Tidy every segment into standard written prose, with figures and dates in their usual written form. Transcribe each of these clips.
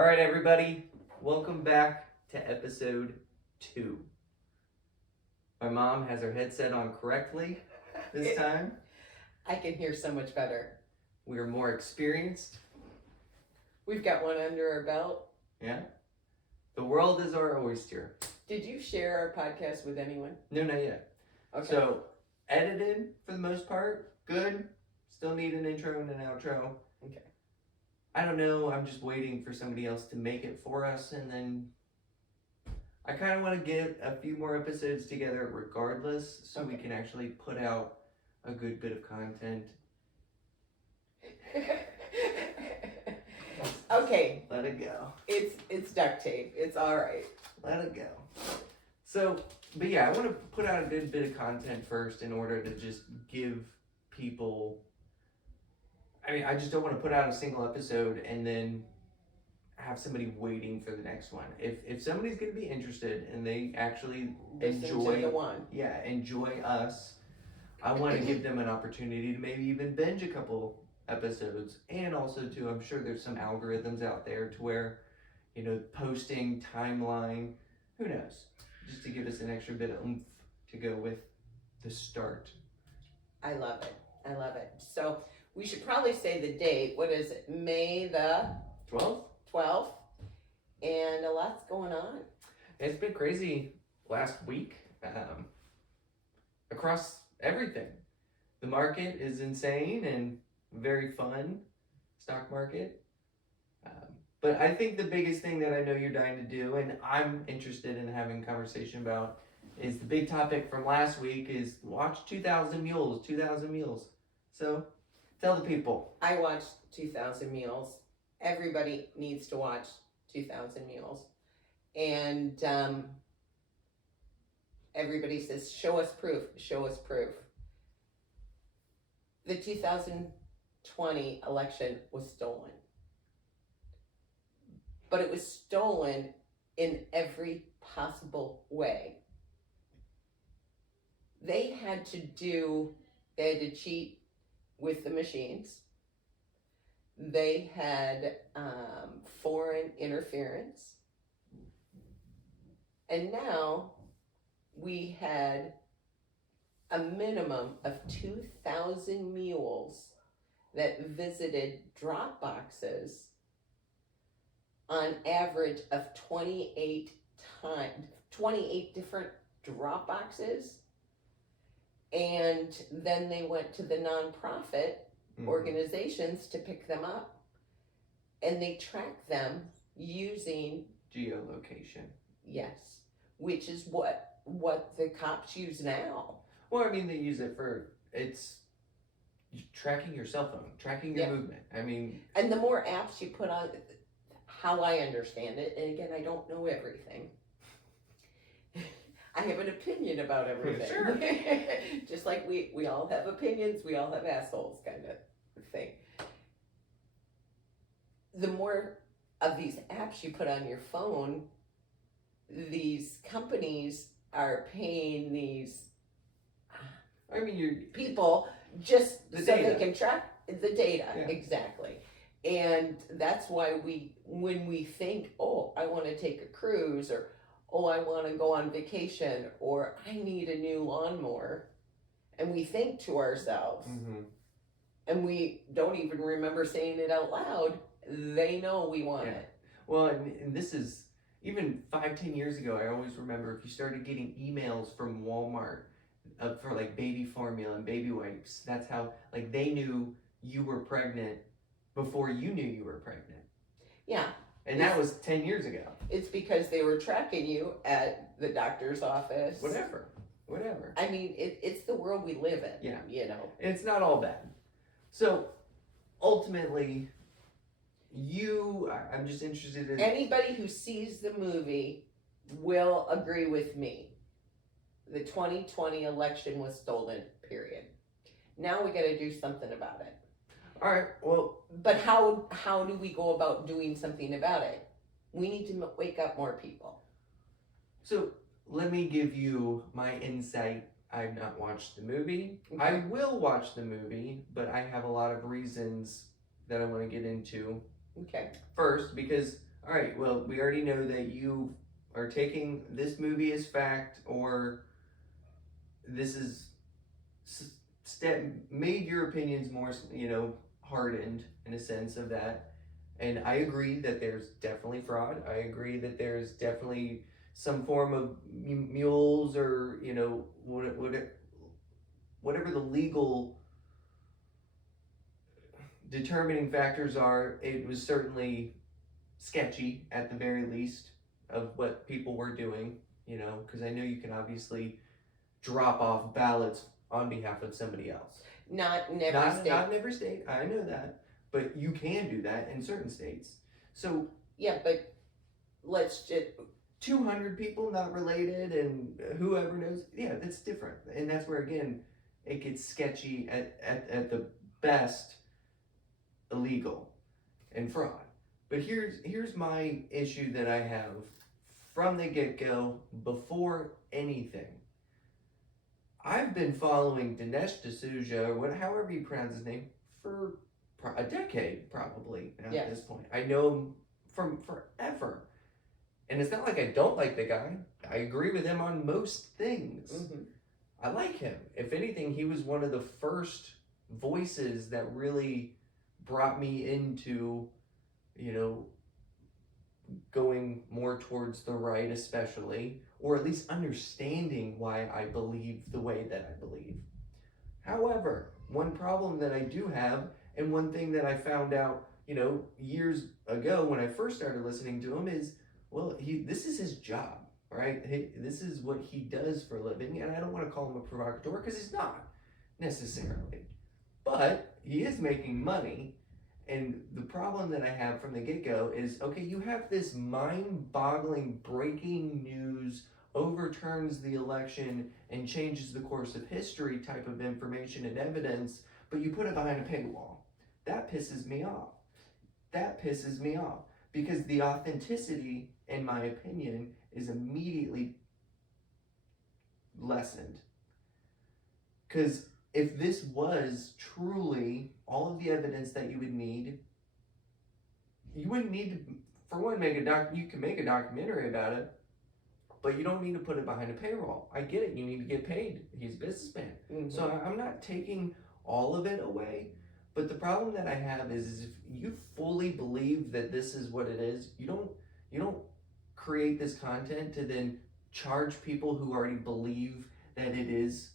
All right, everybody, welcome back to episode 2. My mom has her headset on correctly this time. I can hear so much better. We are more experienced. We've got one under our belt. Yeah. The world is our oyster. Did you share our podcast with anyone? No, not yet. Okay. So, edited for the most part. Good. Still need an intro and an outro. Okay. I don't know. I'm just waiting for somebody else to make it for us, and then I kind of want to get a few more episodes together regardless, so we can actually put out a good bit of content. Okay. Let it go. It's duct tape. It's all right. Let it go. So, but yeah, I want to put out a good bit of content first in order to just give people. I mean, I just don't want to put out a single episode and then have somebody waiting for the next one. If somebody's going to be interested and they actually enjoy us, I want to give them an opportunity to maybe even binge a couple episodes, and also too, I'm sure there's some algorithms out there to where, posting timeline, who knows, just to give us an extra bit of oomph to go with the start. I love it. So we should probably say the date. What is it? May the 12th. And a lot's going on. It's been crazy last week across everything. The market is insane and very fun, stock market. But I think the biggest thing that I know you're dying to do, and I'm interested in having a conversation about, is the big topic from last week is watch 2,000 Mules. So tell the people. I watched 2,000 Mules. Everybody needs to watch 2,000 Mules. And everybody says, show us proof. The 2020 election was stolen. But it was stolen in every possible way. They had to cheat with the machines. They had foreign interference. And now we had a minimum of 2,000 mules that visited drop boxes on average of 28 different drop boxes. And then they went to the nonprofit organizations to pick them up, and they track them using geolocation. Yes, which is what the cops use now. Well, I mean, they use it it's tracking your cell phone, tracking your movement. I mean, and the more apps you put on, how I understand it, and again, I don't know everything. I have an opinion about everything. Sure. Just like we all have opinions, we all have assholes, kind of thing. The more of these apps you put on your phone, these companies are paying these people just so they can track the data. Yeah. Exactly. And that's why when we think, oh, I want to take a cruise, or oh, I want to go on vacation, or I need a new lawnmower, and we think to ourselves, and we don't even remember saying it out loud, they know we want it. Well, and this is, even 5-10 years ago, I always remember if you started getting emails from Walmart for like baby formula and baby wipes, that's how, like, they knew you were pregnant before you knew you were pregnant. Yeah. And that was 10 years ago. It's because they were tracking you at the doctor's office. Whatever. I mean, it's the world we live in. Yeah. And it's not all bad. So, ultimately, I'm just interested in... Anybody who sees the movie will agree with me. The 2020 election was stolen, period. Now we got to do something about it. All right, well... But how do we go about doing something about it? We need to wake up more people. So, let me give you my insight. I've not watched the movie. Okay. I will watch the movie, but I have a lot of reasons that I want to get into. Okay. First, because all right, well, we already know that you are taking this movie as fact, or this is made your opinions more, hardened in a sense of that. And I agree that there's definitely fraud. I agree that there's definitely some form of mules, or whatever the legal determining factors are. It was certainly sketchy at the very least of what people were doing. Because I know you can obviously drop off ballots on behalf of somebody else. Not in every state. Not in every state. I know that, but you can do that in certain states. So yeah, but let's just 200 people not related, and whoever knows. Yeah, that's different, and that's where again it gets sketchy at the best, illegal and fraud. But here's my issue that I have from the get-go. Before anything, I've been following Dinesh D'Souza, or however you pronounce his name, for a decade probably at this point. I know him from forever. And it's not like I don't like the guy. I agree with him on most things. Mm-hmm. I like him. If anything, he was one of the first voices that really brought me into, going more towards the right, especially, or at least understanding why I believe the way that I believe. However, one problem that I do have, and one thing that I found out, years ago when I first started listening to him, is, well, this is his job, right? This is what he does for a living, and I don't want to call him a provocateur because he's not necessarily, but he is making money. And the problem that I have from the get-go is, okay, you have this mind-boggling breaking news, overturns the election and changes the course of history type of information and evidence, but you put it behind a paywall. That pisses me off. Because the authenticity, in my opinion, is immediately lessened. Because if this was truly all of the evidence that you would need, you wouldn't need to, for one, you can make a documentary about it, but you don't need to put it behind a paywall. I get it, you need to get paid. He's a businessman. Mm-hmm. So I'm not taking all of it away, but the problem that I have is if you fully believe that this is what it is, you don't create this content to then charge people who already believe that it is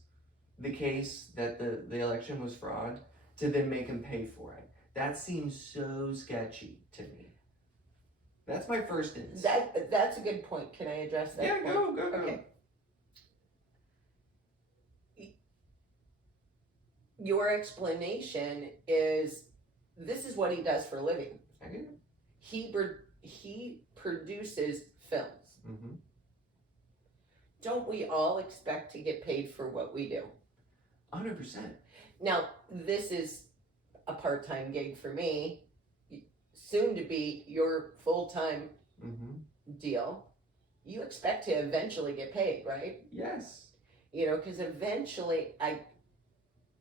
the case that the election was fraud, to then make them pay for it. That seems so sketchy to me. That's my first instance. That's a good point. Can I address that? Yeah, point? Go. Okay. Your explanation is this is what he does for a living. I do. He produces films. Mm-hmm. Don't we all expect to get paid for what we do? 100%. Now, this is a part-time gig for me, soon to be your full-time deal. You expect to eventually get paid, right? Yes. Because eventually,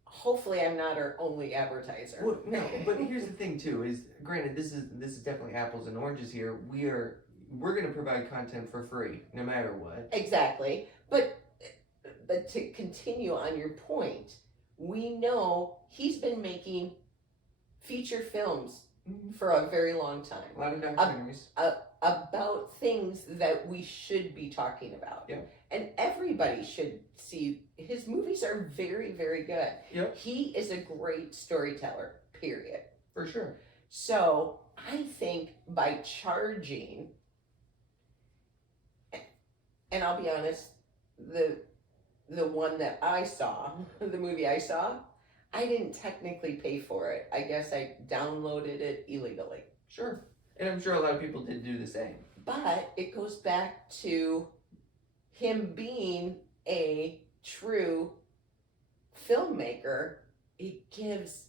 hopefully I'm not our only advertiser. Well, no, but here's the thing too, is granted, this is definitely apples and oranges here. We're going to provide content for free, no matter what. Exactly. But to continue on your point, we know he's been making feature films for a very long time. A lot of documentaries. About things that we should be talking about. Yeah. And everybody should see, his movies are very, very good. Yep. He is a great storyteller, period. For sure. So I think by charging, and I'll be honest, the one that I saw, the movie I saw, I didn't technically pay for it. I guess I downloaded it illegally. Sure. And I'm sure a lot of people did do the same. But it goes back to him being a true filmmaker. It gives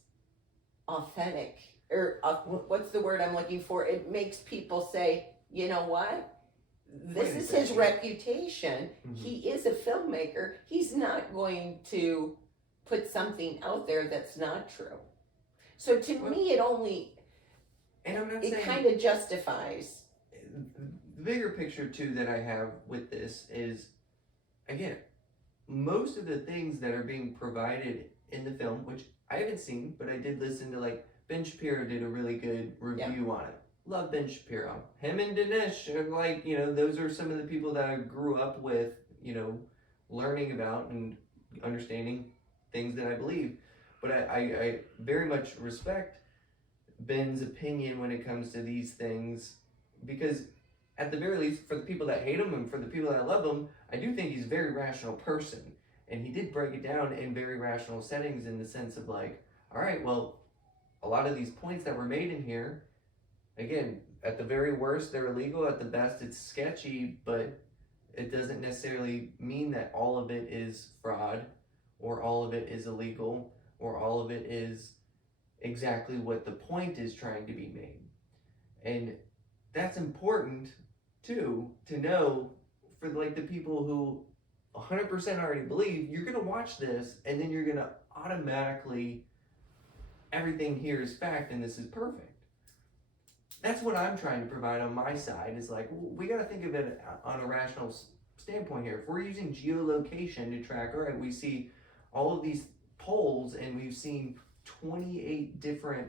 authentic, or what's the word I'm looking for? It makes people say, you know what? This is his reputation. Mm-hmm. He is a filmmaker. He's not going to put something out there that's not true. So to me, it only, and I'm not it saying, kind of justifies. the bigger picture too that I have with this is, again, most of the things that are being provided in the film, which I haven't seen, but I did listen to, like, Ben Shapiro did a really good review on it. Love Ben Shapiro. Him and Dinesh are, like, those are some of the people that I grew up with, learning about and understanding things that I believe. But I very much respect Ben's opinion when it comes to these things, because at the very least, for the people that hate him and for the people that love him, I do think he's a very rational person. And he did break it down in very rational settings, in the sense of, like, all right, well, a lot of these points that were made in here, again, at the very worst, they're illegal. At the best, it's sketchy, but it doesn't necessarily mean that all of it is fraud, or all of it is illegal, or all of it is exactly what the point is trying to be made. And that's important too, to know, for, like, the people who 100% already believe. You're going to watch this and then you're going to automatically, everything here is fact and this is perfect. That's what I'm trying to provide on my side, is like, we got to think of it on a rational standpoint here. If we're using geolocation to track, all right, we see all of these poles and we've seen 28 different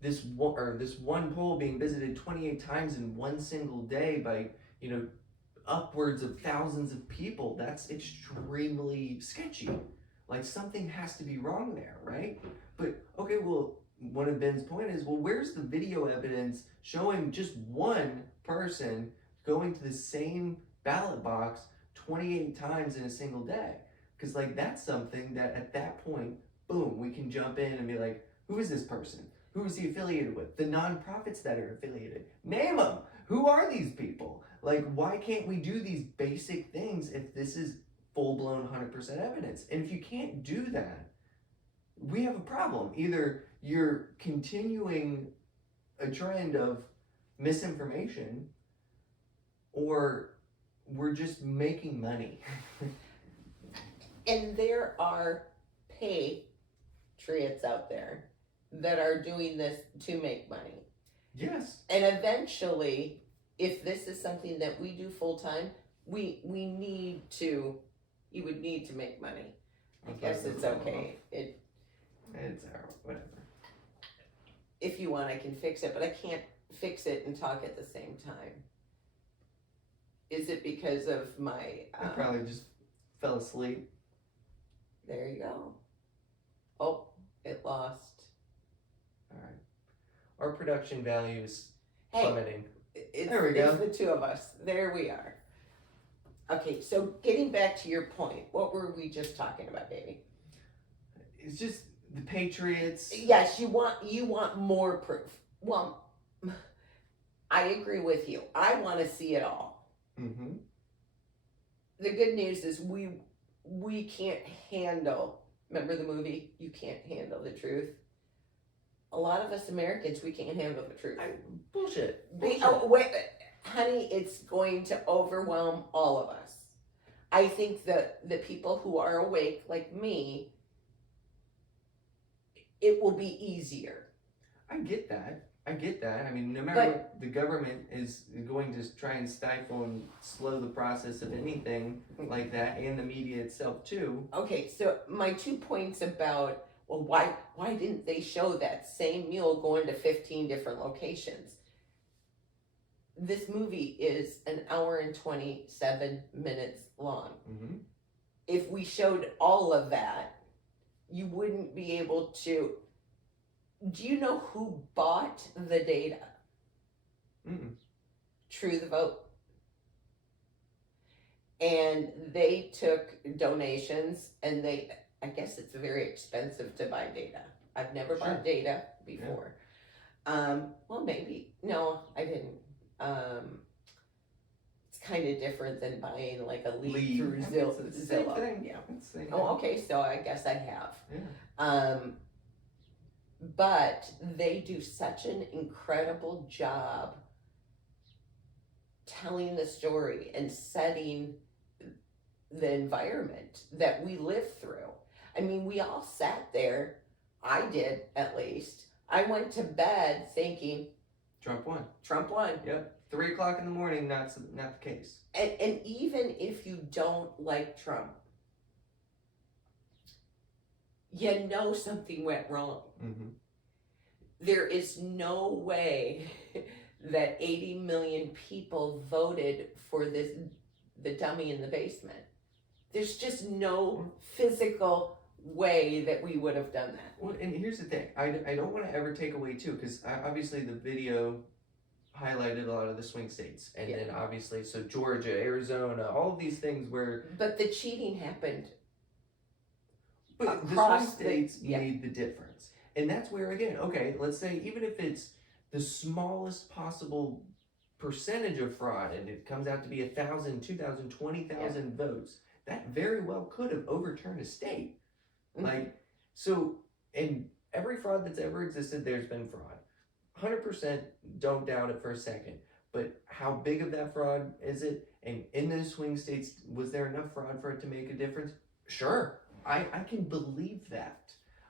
this one pole being visited 28 times in one single day by upwards of thousands of people. That's extremely sketchy. Like, something has to be wrong there, right? But okay, well, one of Ben's point is, well, where's the video evidence showing just one person going to the same ballot box 28 times in a single day? Because, like, that's something that at that point, boom, we can jump in and be like, who is this person? Who is he affiliated with? The nonprofits that are affiliated. Name them. Who are these people? Like, why can't we do these basic things if this is full-blown 100% evidence? And if you can't do that, we have a problem. Either you're continuing a trend of misinformation, or we're just making money. And there are patriots out there that are doing this to make money. Yes. And eventually, if this is something that we do full time, you would need to make money. I guess it's okay. It's whatever. If you want, I can fix it, but I can't fix it and talk at the same time. Is it because of my... I probably just fell asleep. There you go. Oh, it lost. All right. Our production value is plummeting. There we go. It's the two of us. There we are. Okay, so getting back to your point, what were we just talking about, baby? It's just the Patriots. Yes, you want more proof. Well, I agree with you. I want to see it all. Mm-hmm. The good news is we can't handle. Remember the movie? You can't handle the truth. A lot of us Americans, we can't handle the truth. Bullshit. Oh, wait, honey, it's going to overwhelm all of us. I think that the people who are awake, like me, it will be easier. I get that. I mean, no matter what the government is going to try and stifle and slow the process of anything like that, and the media itself too. Okay, so my 2 points about, well, why didn't they show that same mule going to 15 different locations? This movie is an hour and 27 minutes long. Mm-hmm. If we showed all of that, you wouldn't be able to. Do you know who bought the data? Mm-mm. True the Vote. And they took donations, and I guess it's very expensive to buy data. I've never bought data before. Yeah. Well, maybe. No, I didn't. It's kind of different than buying like a lead through Zillow. Yeah. Oh, okay. So I guess I have. Yeah. But they do such an incredible job telling the story and setting the environment that we live through. I mean, we all sat there. I did, at least. I went to bed thinking, Trump won. Trump won. Yep. 3 o'clock in the morning, not the case. And even if you don't like Trump, you know something went wrong. Mm-hmm. There is no way that 80 million people voted for the dummy in the basement. There's just no physical way that we would have done that. Well, and here's the thing. I don't want to ever take away, too, because obviously the video highlighted a lot of the swing states. And then obviously, so Georgia, Arizona, all of these things where... But the cheating happened. But the swing states made the difference. And that's where, again, okay, let's say even if it's the smallest possible percentage of fraud and it comes out to be 1,000, 2,000, 20,000 votes, that very well could have overturned a state. Mm-hmm. Like, so, in every fraud that's ever existed, there's been fraud. 100%, don't doubt it for a second. But how big of that fraud is it? And in those swing states, was there enough fraud for it to make a difference? Sure. I can believe that.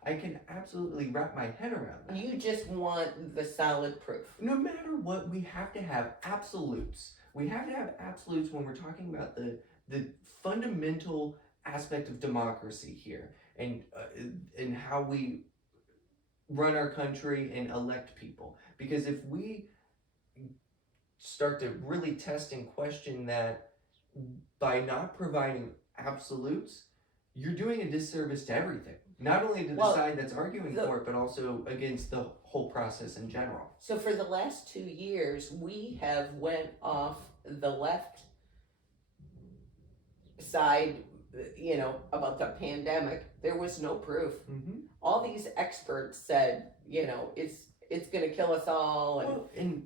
I can absolutely wrap my head around that. You just want the solid proof. No matter what, we have to have absolutes. We have to have absolutes when we're talking about the fundamental aspect of democracy here and how we run our country and elect people. Because if we start to really test and question that by not providing absolutes, you're doing a disservice to everything. Not only to the side that's arguing for it, but also against the whole process in general. So for the last 2 years, we have went off the left side, you know, about the pandemic. There was no proof. Mm-hmm. All these experts said, you know, it's going to kill us all. And, well, and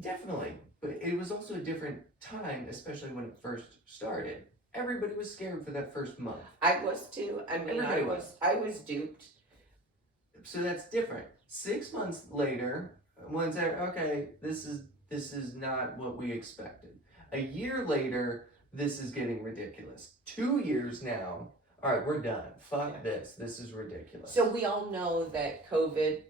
definitely. But it was also a different time, especially when it first started. Everybody was scared for that first month. I was too. I mean, I was duped. So that's different. 6 months later, one said, okay, this is not what we expected. A year later, this is getting ridiculous. 2 years now, all right, we're done. Fuck this. This is ridiculous. So we all know that COVID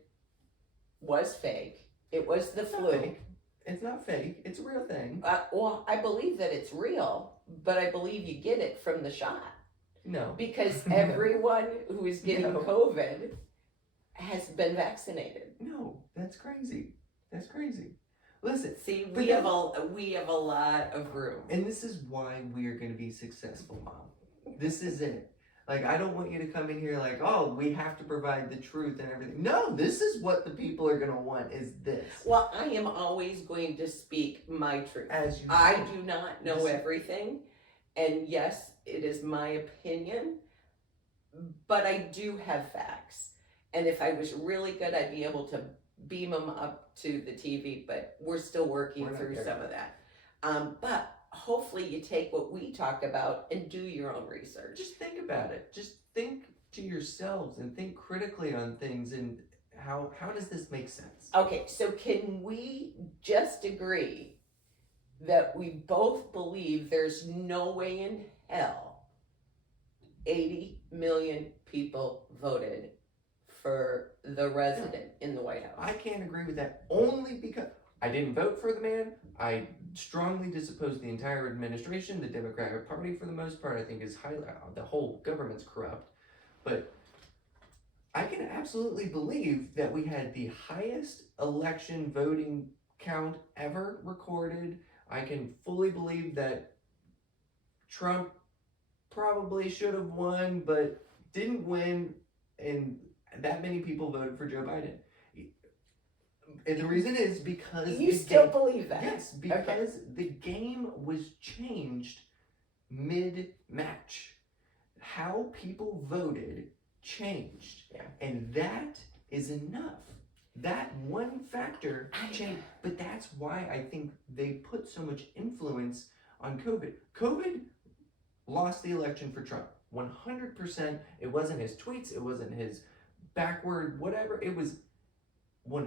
was fake. It was the flu. Fake. It's not fake. It's a real thing. Well, I believe that it's real, but I believe you get it from the shot. No. Because everyone who is getting COVID has been vaccinated. No, that's crazy. That's crazy. Listen. See, we have a lot of room. And this is why we are going to be successful, Mom. This is it. Like, I don't want you to come in here like, oh, we have to provide the truth and everything. No, this is what the people are going to want, is this. Well, I am always going to speak my truth. As you I do not know everything. And yes, it is my opinion. But I do have facts. And if I was really good, I'd be able to beam them up to the TV. But we're still working through some of that. But hopefully you take what we talk about and do your own research. Just think about it. Just think to yourselves and think critically on things and how does this make sense? Okay, so can we just agree that we both believe there's no way in hell 80 million people voted for the resident in the White House? I can't agree with that only because I didn't vote for the man. I strongly disoppose the entire administration. The Democratic Party, for the most part, I think is the whole government's corrupt. But I can absolutely believe that we had the highest election voting count ever recorded. I can fully believe that Trump probably should have won, but didn't win, and that many people voted for Joe Biden. And the reason is because... You still believe that? Yes, because the game was changed mid-match. How people voted changed. Yeah. And that is enough. That one factor changed. But that's why I think they put so much influence on COVID. COVID lost the election for Trump. 100%. It wasn't his tweets. It wasn't his backward whatever. It was 100%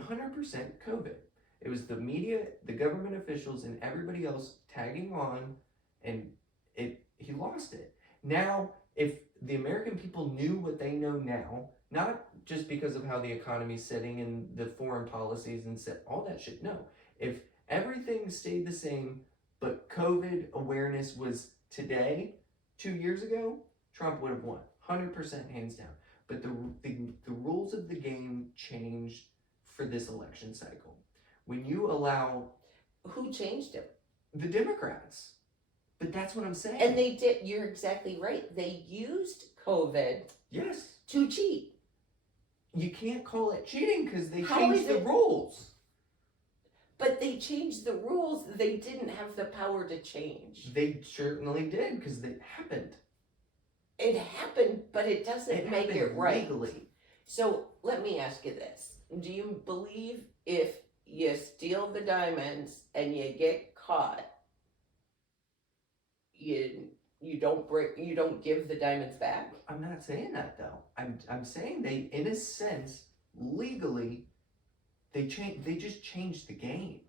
COVID. It was the media, the government officials, and everybody else tagging on, and he lost it. Now If the American people knew what they know now, not just because of how the economy's sitting and the foreign policies and all that shit, no. If everything stayed the same, but COVID awareness was today, 2 years ago, Trump would have won. 100% hands down. But the rules of the game changed for this election cycle. When you allow... Who changed it? The Democrats. But that's what I'm saying. And they did, you're exactly right. They used COVID yes. to cheat. You can't call it cheating because they changed the rules. But they changed the rules. They didn't have the power to change. They certainly did because it happened. It happened, but it doesn't make it right. Legally. So let me ask you this. Do you believe if you steal the diamonds and you get caught, you don't give the diamonds back? I'm not saying that though. I'm saying they, in a sense, legally, they just changed the game.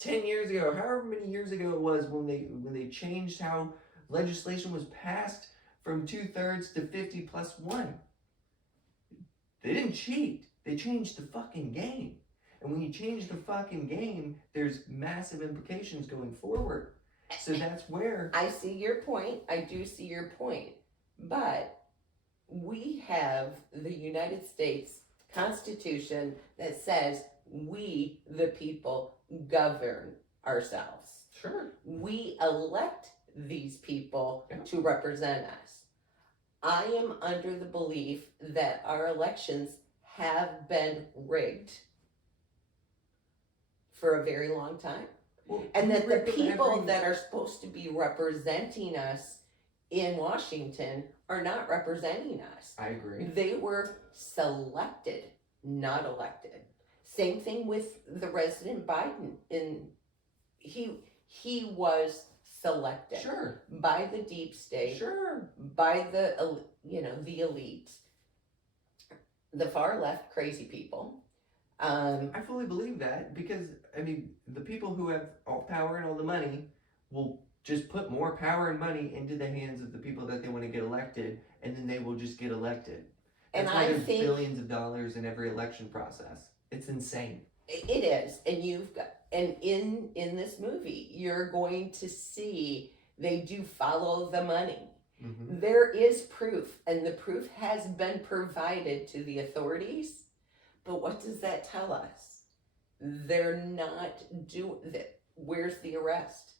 10 years ago, however many years ago it was, when they changed how legislation was passed from 2/3 to 50+1. They didn't cheat. They changed the fucking game. And when you change the fucking game, there's massive implications going forward. So that's where... I see your point. I do see your point. But we have the United States Constitution that says we, the people, govern ourselves. Sure. We elect these people to represent us. I am under the belief that our elections have been rigged for a very long time. Well, and that the people that are supposed to be representing us in Washington are not representing us. I agree. They were selected, not elected. Same thing with the President Biden. He was selected. Sure. By the deep state. Sure. By the elite. The far left crazy people. I fully believe that because, I mean, the people who have all power and all the money will just put more power and money into the hands of the people that they want to get elected, and then they will just get elected. That's why there's billions of dollars in every election process. It's insane. It is. And in this movie, you're going to see they do follow the money. Mm-hmm. There is proof, and the proof has been provided to the authorities. But what does that tell us? They're not doing that. Where's the arrest?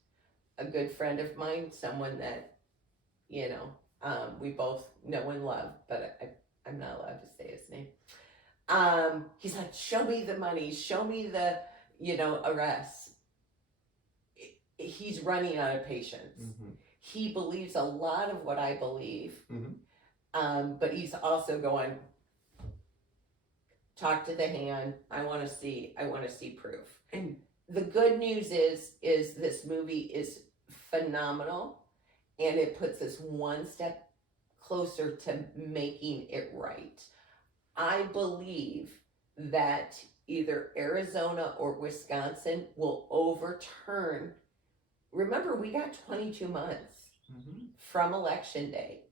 A good friend of mine, someone that, we both know and love, but I'm not allowed to say his name. He's like, show me the money, show me the, arrests. He's running out of patience. Mm-hmm. He believes a lot of what I believe, but he's also going, talk to the hand. I want to see proof. And the good news is this movie is phenomenal, and it puts us one step closer to making it right. I believe that either Arizona or Wisconsin will overturn. Remember, we got 22 months from election day.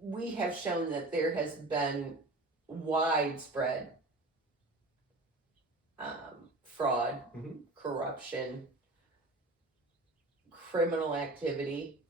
We have shown that there has been widespread fraud, corruption, criminal activity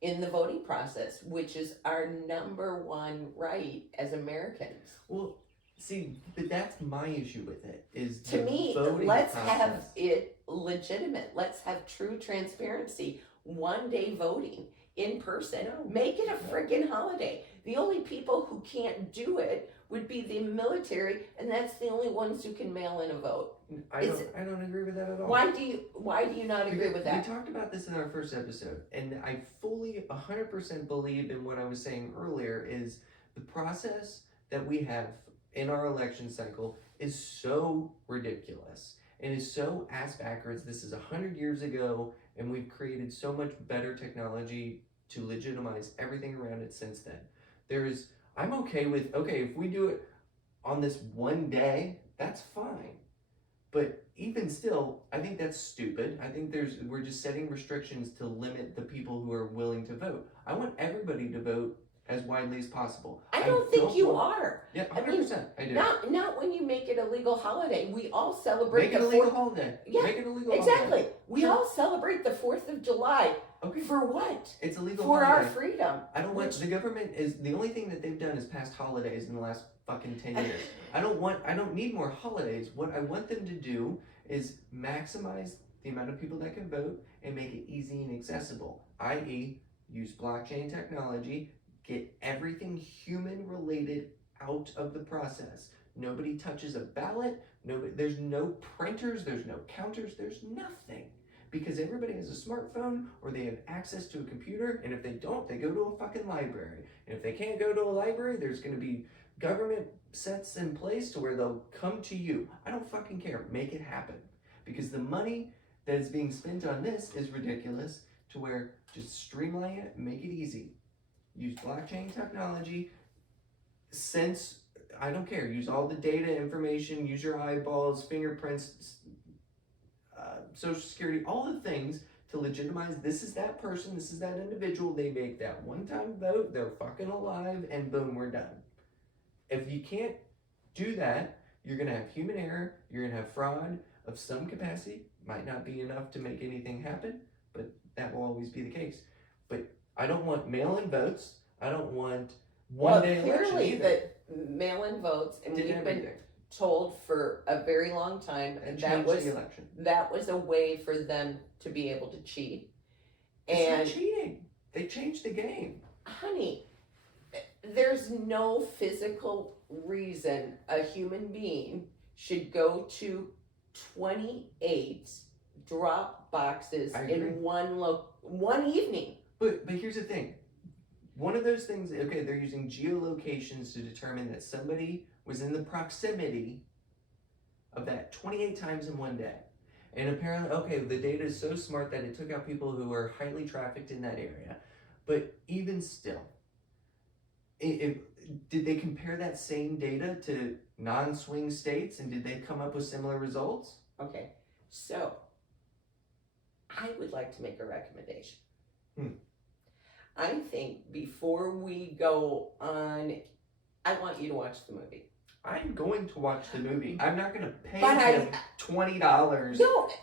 in the voting process, which is our number one right as Americans. Well, see, but that's my issue with it. Is to me, let's have it legitimate. Let's have true transparency. One day voting in person. Make it a freaking holiday. The only people who can't do it would be the military, and that's the only ones who can mail in a vote. I don't agree with that at all. Why do you not agree with that? We talked about this in our first episode, and I fully 100% believe in what I was saying earlier is the process that we have in our election cycle is so ridiculous and is so ass backwards. This is 100 years ago, and we've created so much better technology to legitimize everything around it since then. I'm okay with, if we do it on this one day, that's fine. But even still, I think that's stupid. I think we're just setting restrictions to limit the people who are willing to vote. I want everybody to vote as widely as possible. I don't think you are. Yeah, 100%. I do. Not when you make it a legal holiday. We all celebrate the 4th. Make it a legal holiday. Yeah, make it a legal exactly. holiday. We all celebrate the 4th of July. Okay. For what? It's a legal for holiday. Our freedom. I don't want the government is the only thing that they've done is passed holidays in the last fucking 10 years. I don't need more holidays. What I want them to do is maximize the amount of people that can vote and make it easy and accessible, i.e. use blockchain technology, get everything human related out of the process. Nobody touches a ballot, there's no printers, there's no counters, there's nothing. Because everybody has a smartphone or they have access to a computer, and if they don't, they go to a fucking library. And if they can't go to a library, there's gonna be government sets in place to where they'll come to you. I don't fucking care. Make it happen. Because the money that is being spent on this is ridiculous, to where just streamline it, make it easy. Use blockchain technology. I don't care. Use all the data information, use your eyeballs, fingerprints, social security, all the things to legitimize this is that person, this is that individual. They make that one-time vote, they're fucking alive, and boom, we're done. If you can't do that, you're going to have human error, you're going to have fraud of some capacity. Might not be enough to make anything happen, but that will always be the case. But I don't want mail-in votes. I don't want one-day election either. Clearly that mail-in votes, and we've been told for a very long time, and that was a way for them to be able to cheat. It's not cheating. They changed the game. Honey, there's no physical reason a human being should go to 28 drop boxes in one evening. But here's the thing. One of those things, okay, they're using geolocations to determine that somebody was in the proximity of that 28 times in one day. And apparently, okay, the data is so smart that it took out people who were highly trafficked in that area. But even still, did they compare that same data to non-swing states, and did they come up with similar results? Okay, so I would like to make a recommendation. I think before we go on, I want you to watch the movie. I'm going to watch the movie. I'm not going to pay him $20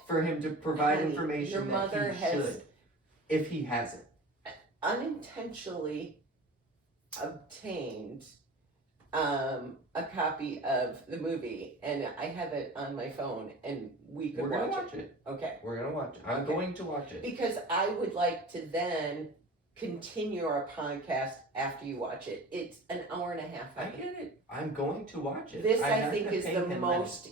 for him to provide information that he should, if he hasn't. Unintentionally obtained a copy of the movie, and I have it on my phone, and we're going to watch it. Okay. We're going to watch it. I'm going to watch it. Because I would like to then continue our podcast after you watch it. It's an hour and a half. I get it. I'm going to watch it. This, I think, is the most...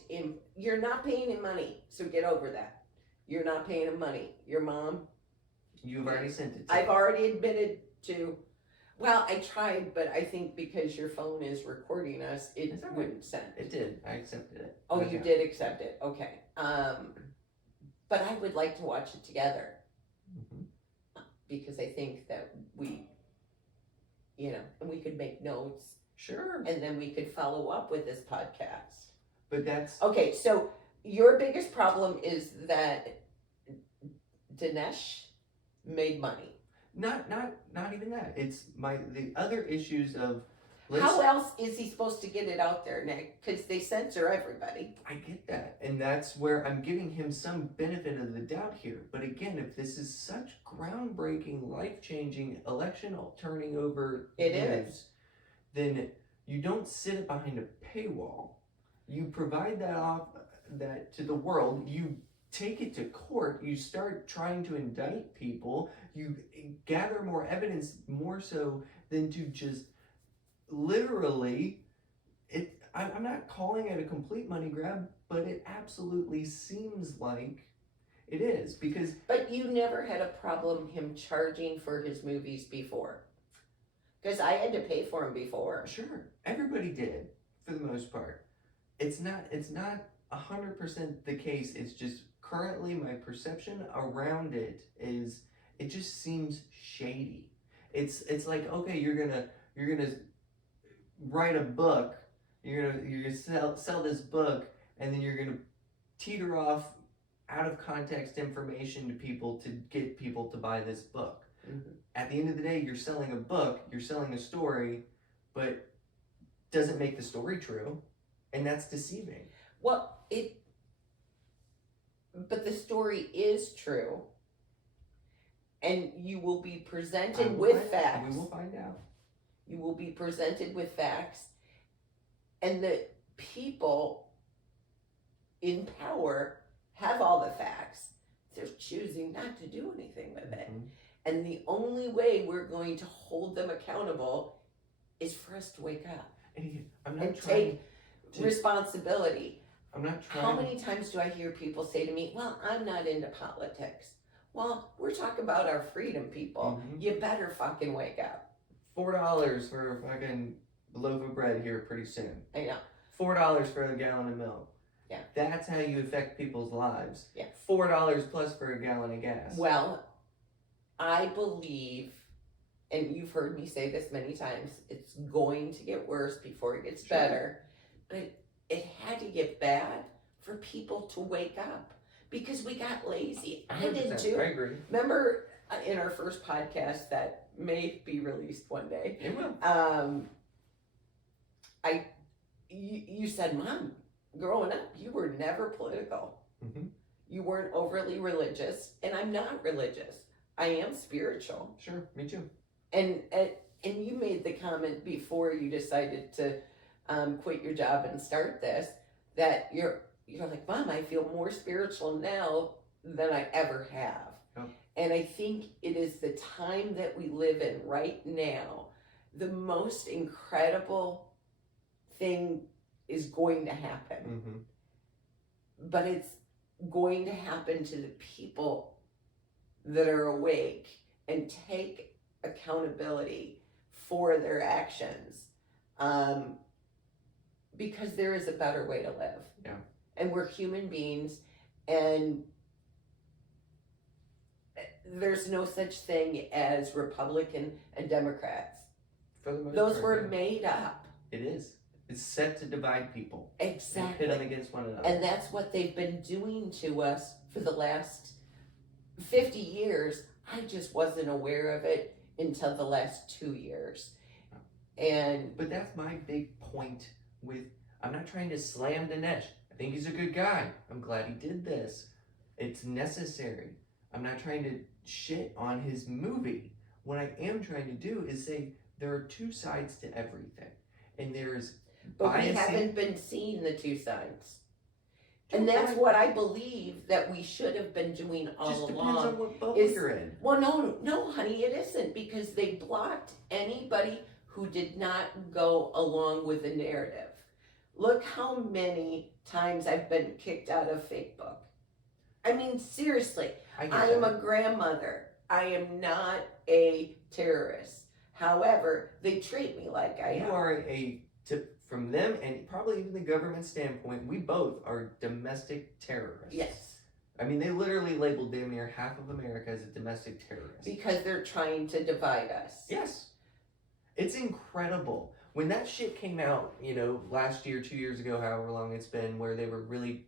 You're not paying him money, so get over that. You're not paying him money. Your mom... You've already sent it to I've already admitted to... Well, I tried, but I think because your phone is recording us, it wouldn't send. It did. I accepted it. Oh, you did accept it. Okay. But I would like to watch it together. Because I think that we could make notes. Sure. And then we could follow up with this podcast. But that's... Okay, so your biggest problem is that Dinesh made money. Not even that. It's the other issues of... How else is he supposed to get it out there, Nick? Because they censor everybody. I get that. And that's where I'm giving him some benefit of the doubt here. But again, if this is such groundbreaking, life-changing, election turning over news, then you don't sit it behind a paywall. You provide that to the world. You take it to court. You start trying to indict people. You gather more evidence, more so than to just... Literally, I'm not calling it a complete money grab, but it absolutely seems like it is, because... But you never had a problem him charging for his movies before. Because I had to pay for them before. Sure, everybody did, for the most part. It's not 100% the case. It's just currently my perception around it is, it just seems shady. It's like, okay, you're gonna write a book, you're gonna sell this book, and then you're gonna teeter off out of context information to people to get people to buy this book. Mm-hmm. At the end of the day, you're selling a book, you're selling a story, but doesn't make the story true, and that's deceiving. Well, but the story is true, and you will be presented with facts. We will find out. You will be presented with facts, and the people in power have all the facts. They're choosing not to do anything with it. Mm-hmm. And the only way we're going to hold them accountable is for us to wake up and take responsibility. I'm not trying. How many times do I hear people say to me, well, I'm not into politics? Well, we're talking about our freedom, people. Mm-hmm. You better fucking wake up. $4 for a fucking loaf of bread here pretty soon. I know. $4 for a gallon of milk. Yeah. That's how you affect people's lives. Yeah. $4 plus for a gallon of gas. Well, I believe, and you've heard me say this many times, it's going to get worse before it gets better. But it had to get bad for people to wake up because we got lazy. I did too. I agree. Remember in our first podcast that may be released one day. It will. You said, Mom, growing up, you were never political. Mm-hmm. You weren't overly religious, and I'm not religious. I am spiritual. Sure, me too. And you made the comment before you decided to quit your job and start this that you're like, Mom, I feel more spiritual now than I ever have. Oh. And I think it is the time that we live in right now. The most incredible thing is going to happen. Mm-hmm. But it's going to happen to the people that are awake and take accountability for their actions. Because there is a better way to live. Yeah. And we're human beings, and there's no such thing as Republican and Democrats. For the most Those part, were yeah. made up. It is. It's set to divide people. Exactly. And pit them against one another. And that's what they've been doing to us for the last 50 years. I just wasn't aware of it until the last 2 years. But that's my big point with, I'm not trying to slam Dinesh. I think he's a good guy. I'm glad he did this. It's necessary. I'm not trying to shit on his movie. What I am trying to do is say there are two sides to everything. And there's But we haven't been seeing the two sides. And that's what I believe that we should have been doing all just along. depends on what bubble you're in. Well, no, honey, it isn't, because they blocked anybody who did not go along with the narrative. Look how many times I've been kicked out of Facebook. I mean, seriously, I am a grandmother. I am not a terrorist. However, they treat me like I am. You are from them and probably even the government standpoint, we both are domestic terrorists. Yes. I mean, they literally labeled damn near half of America as a domestic terrorist. Because they're trying to divide us. Yes. It's incredible. When that shit came out, last year, 2 years ago, however long it's been, where they were really,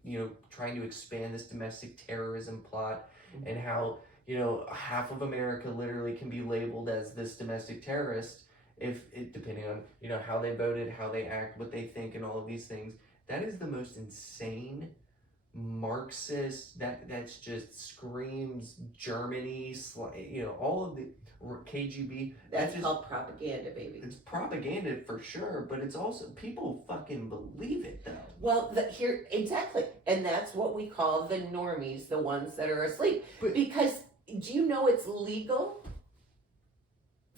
trying to expand this domestic terrorism plot, mm-hmm. and how, half of America literally can be labeled as this domestic terrorist depending on, how they voted, how they act, what they think, and all of these things. That is the most insane Marxist, that's just screams Germany, all of the KGB. That's called propaganda, baby. It's propaganda for sure, but it's also, people fucking believe it though. Well, exactly. And that's what we call the normies, the ones that are asleep. Because do you know it's legal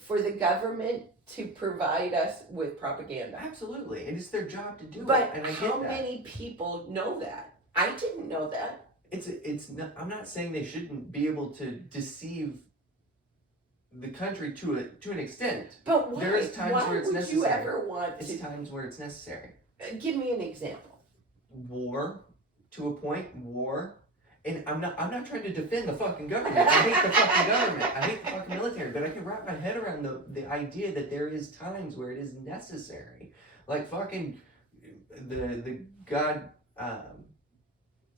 for the government to provide us with propaganda? Absolutely. And it's their job to do but it. And I get how many people know that? I didn't know that. It's not, I'm not saying they shouldn't be able to deceive the country to an extent. But why? There is times where it's necessary. You ever want to? It's times where it's necessary. Give me an example. War, to a point. War, and I'm not trying to defend the fucking government. I hate the fucking government. I hate the fucking military. But I can wrap my head around the idea that there is times where it is necessary. Like fucking the God.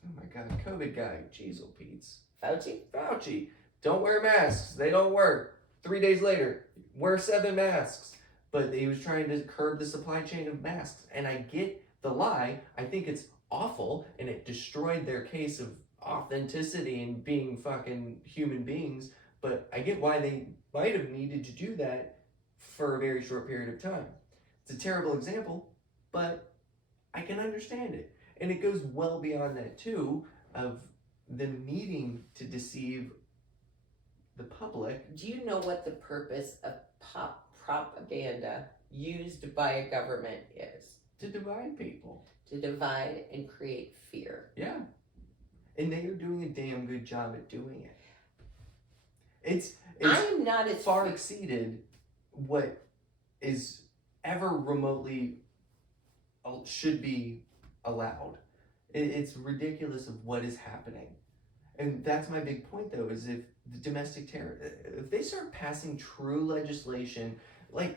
Oh my God, COVID guy, jeez, oh Pete's. Fauci. Don't wear masks. They don't work. 3 days later, wear 7 masks. But he was trying to curb the supply chain of masks. And I get the lie. I think it's awful, and it destroyed their case of authenticity and being fucking human beings. But I get why they might have needed to do that for a very short period of time. It's a terrible example, but I can understand it. And it goes well beyond that too, of them needing to deceive the public. Do you know what the purpose of propaganda used by a government is? To divide people. To divide and create fear. Yeah. And they are doing a damn good job at doing it. It's I am not as far exceeded what is ever remotely should be allowed. It's ridiculous of what is happening. And that's my big point, though, is if the domestic terror, if they start passing true legislation, like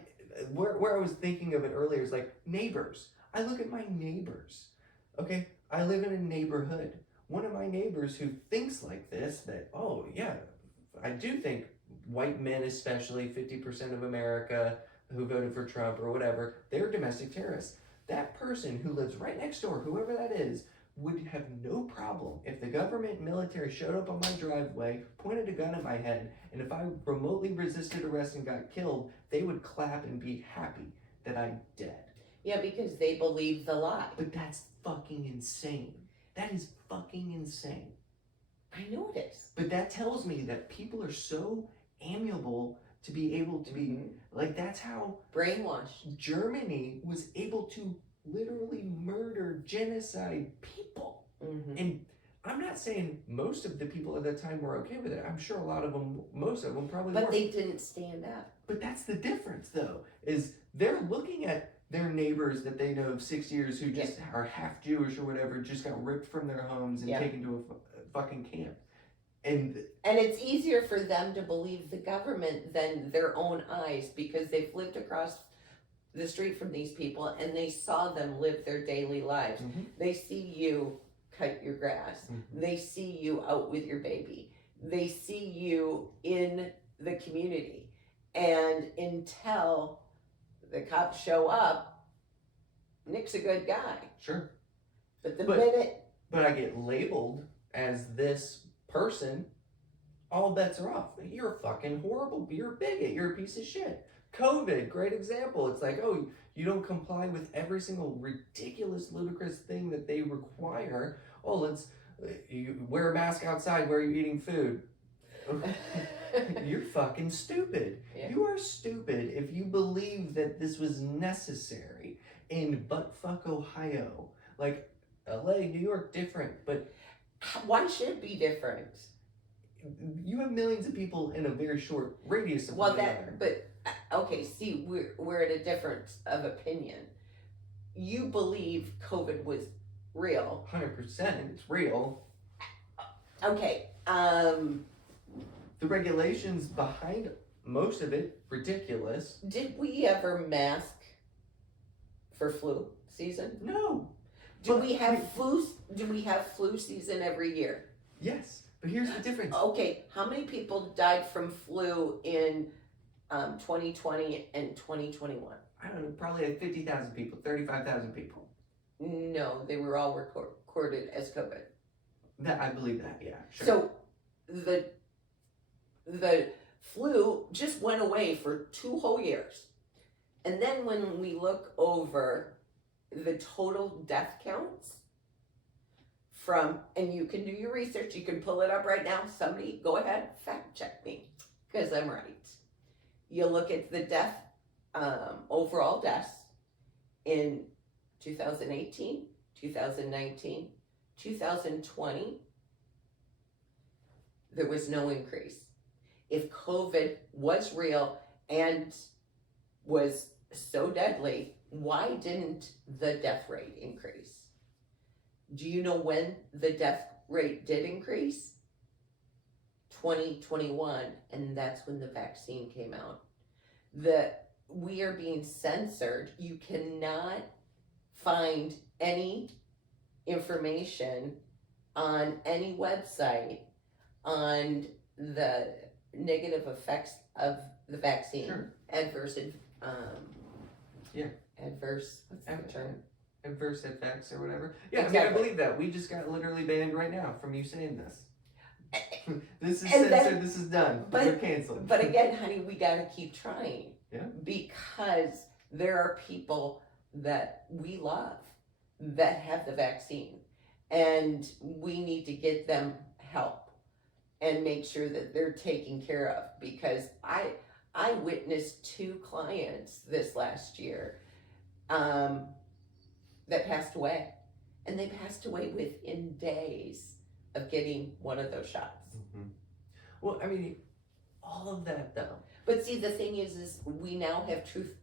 where I was thinking of it earlier is like neighbors. I look at my neighbors, okay? I live in a neighborhood. One of my neighbors who thinks like this, that, oh, yeah, I do think white men, especially 50% of America who voted for Trump or whatever, they're domestic terrorists. That person who lives right next door, whoever that is, would have no problem if the government and military showed up on my driveway, pointed a gun at my head, and if I remotely resisted arrest and got killed, they would clap and be happy that I'm dead. Yeah, because they believe the lie. But that's fucking insane. That is fucking insane. I know it is. But that tells me that people are so amiable to be able to be, like, that's how brainwashed. Germany was able to literally murder, genocide people. And I'm not saying most of the people at that time were okay with it. I'm sure a lot of them, most of them probably But were. they didn't stand up. But that's the difference, though, is they're looking at their neighbors that they know of 6 years who just are half Jewish or whatever, just got ripped from their homes and taken to a fucking camp. And it's easier for them to believe the government than their own eyes, because they've lived across the street from these people and they saw them live their daily lives. They see you cut your grass. They see you out with your baby. They see you in the community. And until the cops show up, Nick's a good guy. Sure. But minute... But I get labeled as this person, all bets are off. You're fucking horrible. You're a bigot. You're a piece of shit. COVID, great example. It's like, oh, you don't comply with every single ridiculous, ludicrous thing that they require. Oh, you wear a mask outside where you're eating food. You're fucking stupid. Yeah. You are stupid if you believe that this was necessary in buttfuck Ohio. Like, LA, New York, different, but why should it be different? You have millions of people in a very short radius of one another. But okay, see, we're at a difference of opinion. You believe COVID was real. 100%, it's real. Okay. The regulations behind most of it, ridiculous. Did we ever mask for flu season? No. Do we have flu season every year? Yes, but here's the difference. Okay, how many people died from flu in 2020 and 2021? I don't know, probably like 50,000 people, 35,000 people. No, they were all recorded as COVID. That I believe that, yeah. Sure. So the flu just went away for 2 whole years. And then when we look over the total death counts and you can do your research, you can pull it up right now. Somebody go ahead, fact check me, because I'm right. You look at the overall deaths in 2018, 2019, 2020, there was no increase. If COVID was real and was so deadly, why didn't the death rate increase? Do you know when the death rate did increase? 2021, and that's when the vaccine came out. We are being censored. You cannot find any information on any website on the negative effects of the vaccine. Sure. Adverse, Yeah. Adverse, what's the term? Adverse effects or whatever. Yeah, Exactly. I mean, I believe that. We just got literally banned right now from you saying this. This is And censored, then, this is done. but, We're canceled. But again, honey, we gotta keep trying. Yeah. Because there are people that we love that have the vaccine. And we need to get them help and make sure that they're taken care of. Because I witnessed 2 clients this last year that passed away. And they passed away within days of getting one of those shots. Mm-hmm. Well, I mean, all of that though. But see, the thing is we now have Truth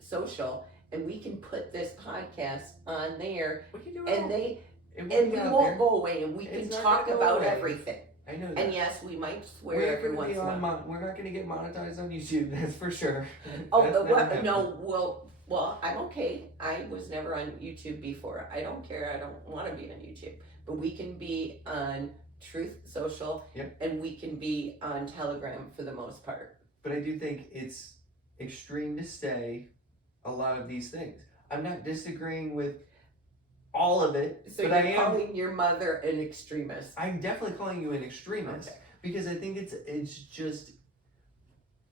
Social, and we can put this podcast on there, We can do and we out won't there. go away, and we It's can not talk gonna go about away. everything. I know that. And yes, we might swear We're every gonna once be in a while. we're not going to get monetized on YouTube. That's for sure. Oh, That's but never what? happened. No, well, I'm okay. I was never on YouTube before. I don't care. I don't want to be on YouTube. But we can be on Truth Social, Yep. and we can be on Telegram for the most part. But I do think it's extreme to say a lot of these things. I'm not disagreeing with all of it, So but you're I am. calling your mother an extremist. I'm definitely calling you an extremist Okay. because I think it's just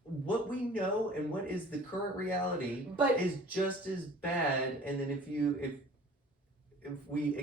what we know and what is the current reality But is just as bad. And then if we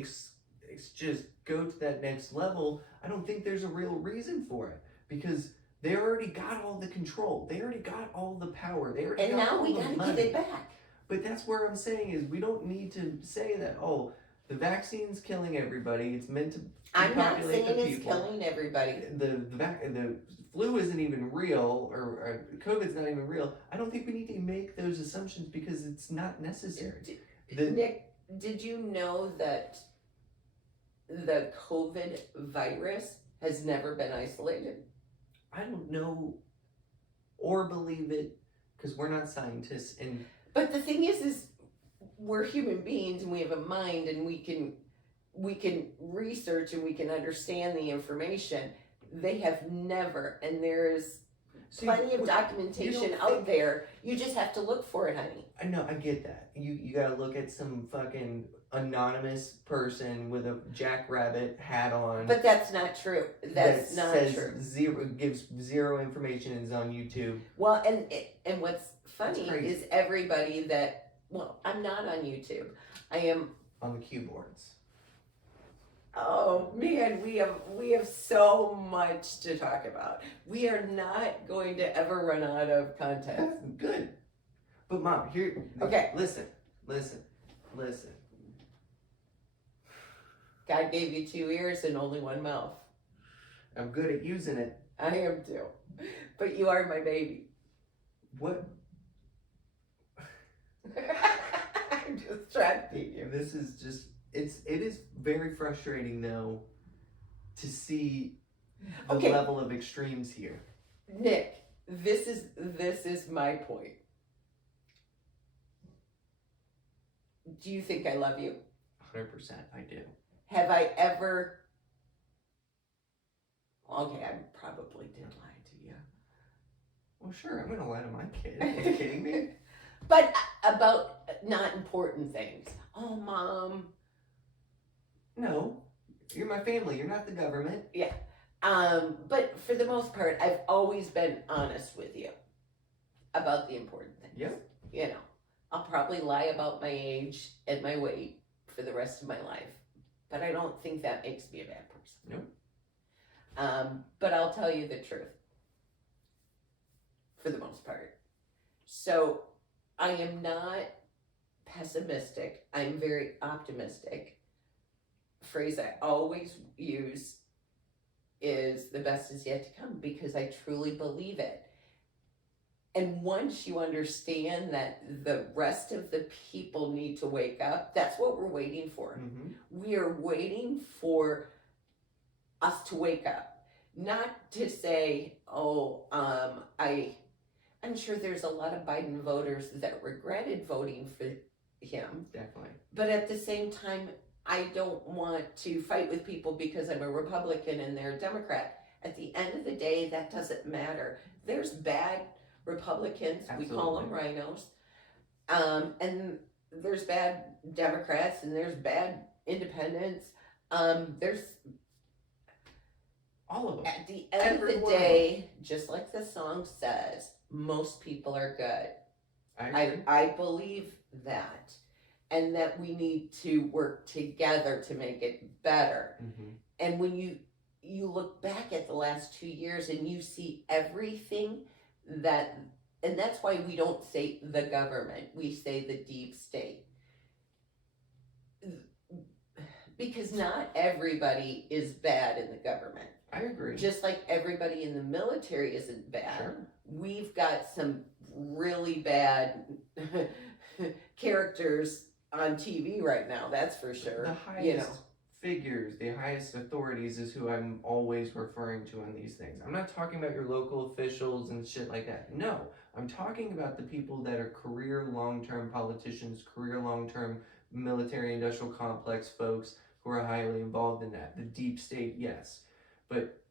just go to that next level, I don't think there's a real reason for it because they already got all the control. They already got all the power. They already and got now all we the gotta money. give it back. But that's where I'm saying is we don't need to say that, oh, the vaccine's killing everybody. It's meant to I'm not depopulate saying the it's people. killing everybody. The flu isn't even real, or COVID's not even real. I don't think we need to make those assumptions because it's not necessary. Nick, did you know that the COVID virus has never been isolated? I don't know or believe it because we're not scientists. And But the thing is we're human beings and we have a mind, and we can research and we can understand the information. They have never, and there is plenty of documentation out there. You just have to look for it, honey. I know, I get that. You gotta look at some fucking anonymous person with a jackrabbit hat on. But that's not true. That's not true. Gives zero information and is on YouTube. Well, and what's funny crazy. is everybody that, well, I'm not on YouTube. I am On the keyboards. Oh man, we have so much to talk about. We are not going to ever run out of content. That's good. But Mom, here. Okay. Listen. God gave you 2 ears and only 1 mouth. I'm good at using it. I am too. But you are my baby. What? I'm just trying to teach you. This is just. It is very frustrating though, to see the Okay. level of extremes here. Nick, this is my point. Do you think I love you? 100%, I do. Have I ever? Okay, I probably did lie to you. Well, sure, I'm gonna lie to my kid. Are you kidding me? But about not important things. Oh, Mom. No, you're my family. You're not the government. But for the most part, I've always been honest with you about the important things. Yep. You know, I'll probably lie about my age and my weight for the rest of my life, but I don't think that makes me a bad person. Nope. But I'll tell you the truth for the most part. So I am not pessimistic. I'm very optimistic. Phrase I always use is the best is yet to come because I truly believe it. And once you understand that the rest of the people need to wake up, that's what we're waiting for. Mm-hmm. We are waiting for us to wake up. Not to say, I'm sure there's a lot of Biden voters that regretted voting for him. Definitely. But at the same time, I don't want to fight with people because I'm a Republican and they're a Democrat. At the end of the day, that doesn't matter. There's bad Republicans, we call them rhinos, and there's bad Democrats and there's bad independents. There's all of them. At the end of the day, just like the song says, most people are good. I believe that. And that we need to work together to make it better. Mm-hmm. And when you look back at the last 2 years and you see everything that, and that's why we don't say the government, we say the deep state. Because not everybody is bad in the government. I agree. Just like everybody in the military isn't bad. Sure. We've got some really bad characters on TV right now, that's for sure. The highest figures, the highest authorities is who I'm always referring to on these things. I'm not talking about your local officials and shit like that. No, I'm talking about the people that are career long-term politicians, career long-term military industrial complex folks who are highly involved in that. The deep state, yes. But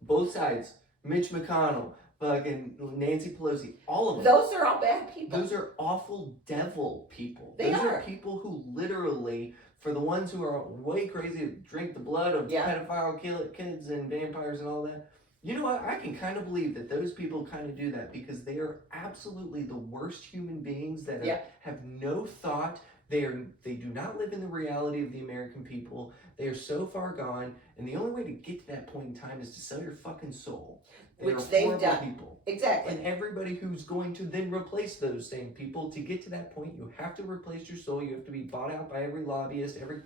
both sides, Mitch McConnell, fucking Nancy Pelosi, all of them. Those are all bad people. Those are awful devil people. They Those are people who literally, for the ones who are way crazy to drink the blood of pedophile kids and vampires and all that, you know what? I can kind of believe that those people kind of do that because they are absolutely the worst human beings that have no thought. They do not live in the reality of the American people. They are so far gone, and the only way to get to that point in time is to sell your fucking soul. Which they've done. People. Exactly. And everybody who's going to then replace those same people, to get to that point, you have to replace your soul. You have to be bought out by every lobbyist, every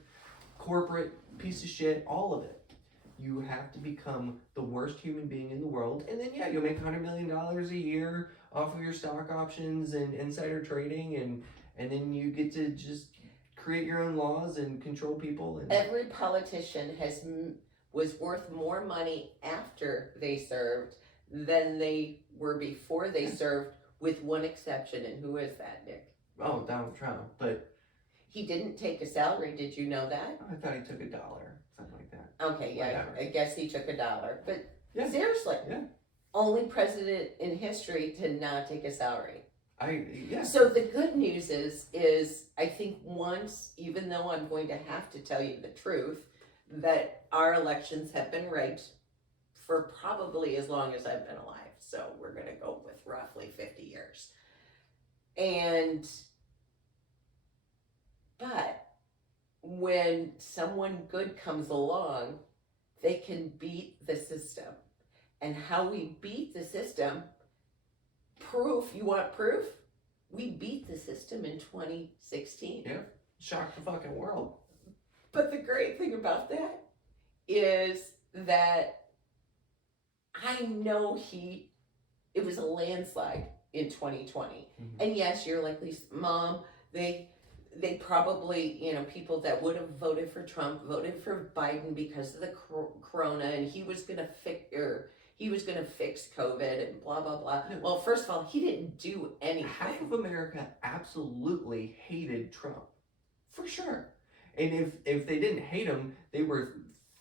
corporate piece of shit, all of it. You have to become the worst human being in the world. And then, you'll make $100 million a year off of your stock options and insider trading, and then you get to just create your own laws and control people. And every politician was worth more money after they served than they were before they served, with one exception. And who is that, Nick? Oh, Donald Trump. But he didn't take a salary. Did you know that? I thought he took $1, something like that. Okay, yeah, whatever. I guess he took $1. But seriously, only president in history to not take a salary. Yeah. So the good news is I think once, even though I'm going to have to tell you the truth, that our elections have been rigged for probably as long as I've been alive. So we're going to go with roughly 50 years. But when someone good comes along, they can beat the system. And how we beat the system, proof, you want proof? We beat the system in 2016. Yeah, shocked the fucking world. But the great thing about that is that I know it was a landslide in 2020. Mm-hmm. And yes, you're like, Mom, they probably, people that would have voted for Trump voted for Biden because of the corona, and he was going to fix COVID and blah, blah, blah. No. Well, first of all, he didn't do anything. Half of America absolutely hated Trump. For sure. And if they didn't hate him, they were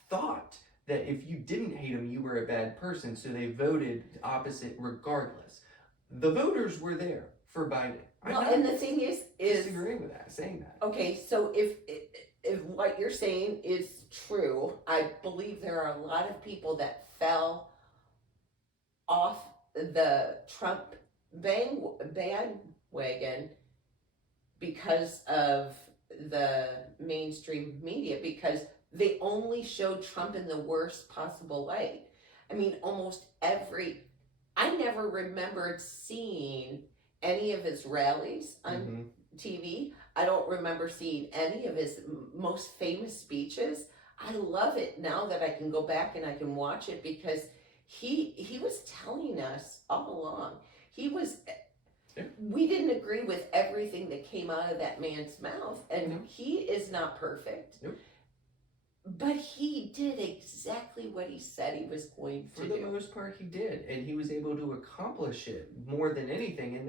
thought that if you didn't hate him, you were a bad person. So they voted opposite regardless. The voters were there for Biden. Well, and the thing is disagreeing with that, saying that. Okay, so if what you're saying is true, I believe there are a lot of people that fell off the Trump bandwagon because of the mainstream media, because they only showed Trump in the worst possible light. I mean, I never remembered seeing any of his rallies on TV. I don't remember seeing any of his most famous speeches. I love it now that I can go back and I can watch it, because he was telling us all along. We didn't agree with everything that came out of that man's mouth, and he is not perfect. Nope. But he did exactly what he said he was going to do. For the most part, he did, and he was able to accomplish it more than anything, and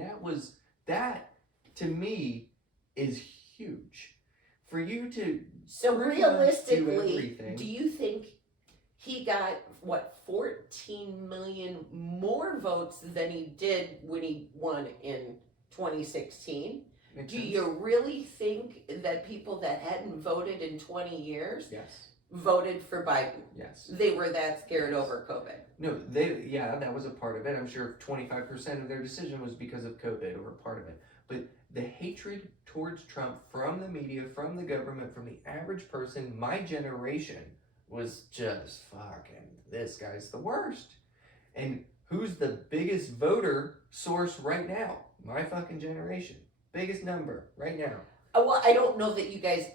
that to me is huge. for you to So pretty much do realistically, everything. do you think he got, 14 million more votes than he did when he won in 2016? Makes Do sense? you really think that people that hadn't voted in 20 years Yes. voted for Biden? Yes. They were that scared over COVID. No, that was a part of it. I'm sure 25% of their decision was because of COVID or part of it. But the hatred towards Trump from the media, from the government, from the average person, my generation was just fucking, this guy's the worst. And who's the biggest voter source right now? My fucking generation. Biggest number right now. Well, I don't know that you guys.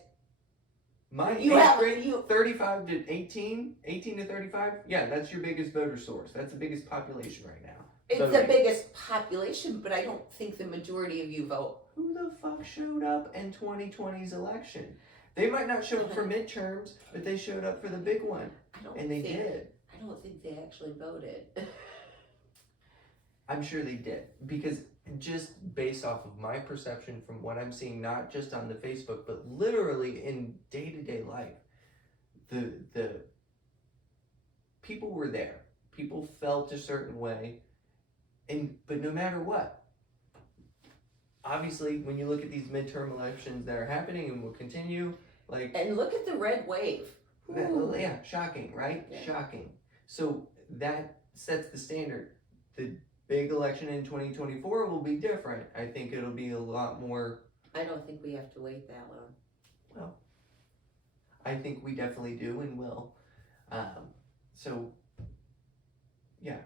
My You eighth have grade, you. 35 to 18, 18 to 35. Yeah, that's your biggest voter source. That's the biggest population right now. It's voting. the biggest population, but I don't think the majority of you vote. Who the fuck showed up in 2020's election? They might not show up for midterms, but they showed up for the big one, and they did. I don't think they actually voted. I'm sure they did, because just based off of my perception from what I'm seeing, not just on the Facebook, but literally in day-to-day life, the people were there. People felt a certain way, but no matter what, obviously, when you look at these midterm elections that are happening and will continue, and look at the red wave. yeah, shocking, right? Yeah. Shocking. So that sets the standard. The big election in 2024 will be different. I think it'll be a lot more. I don't think we have to wait that long. Well, I think we definitely do and will. So, yeah,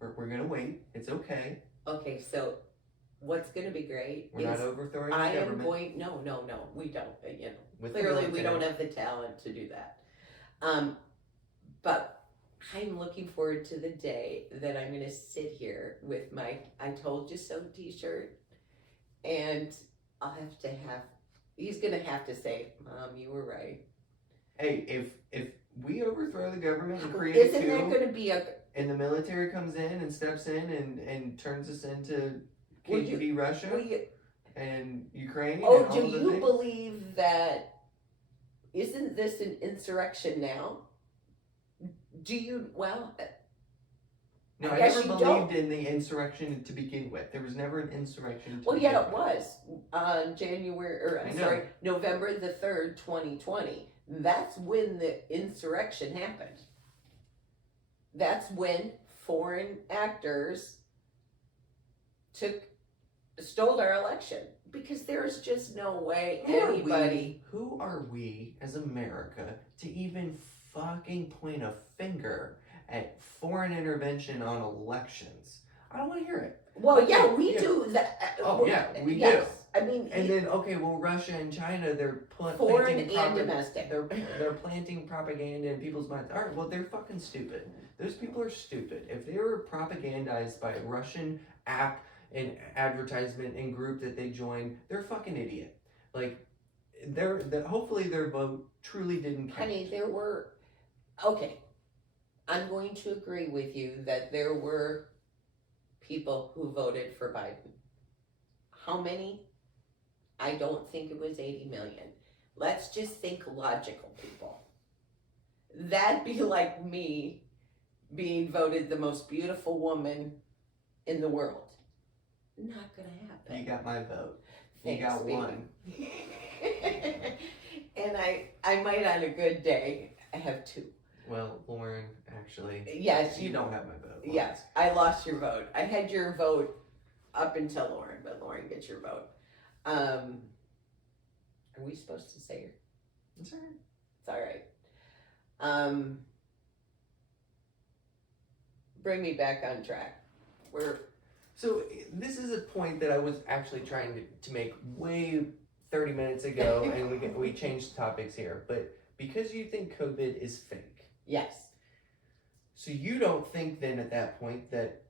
we're gonna wait. It's okay. Okay, so what's gonna be great? We're not overthrowing the government. No, we don't. With Clearly, we don't have the talent to do that. But I'm looking forward to the day that I'm going to sit here with my I Told You So t-shirt, and he's going to have to say, Mom, you were right. Hey, if we overthrow the government and create Isn't a coup, that going to be and the military comes in and steps in and turns us into KGB Russia and Ukraine. Oh, and do all the you things? believe that? Isn't this an insurrection now? Do you? Well, no, I never believed in the insurrection to begin with. There was never an insurrection. Well, yeah, it was on November the 3rd, 2020. That's when the insurrection happened. That's when foreign actors stole our election, because there's just no way anybody. Who are we as America to even fucking point a finger at foreign intervention on elections? I don't want to hear it. Well, yeah, we do that. We do. I mean, and then Russia and China, they're foreign and domestic. They're planting propaganda in people's minds. All right, well, they're fucking stupid. Those people are stupid. If they were propagandized by a Russian app and advertisement and group that they joined, they're a fucking idiot. Hopefully their vote truly didn't count. Honey, there were. Okay, I'm going to agree with you that there were people who voted for Biden. How many? I don't think it was 80 million. Let's just think logical people. That'd be like me being voted the most beautiful woman in the world. Not gonna happen. You got my vote. Thanks, you got baby. one. And I might on a good day have two. Well, Lauren, actually. Yes, you don't have my vote. Lauren. Yes, I lost your vote. I had your vote up until Lauren, but Lauren gets your vote. Are we supposed to say her? It's all right. It's all right. Bring me back on track. So this is a point that I was actually trying to make way 30 minutes ago, and we changed topics here. But because you think COVID is fake. Yes. So you don't think then at that point that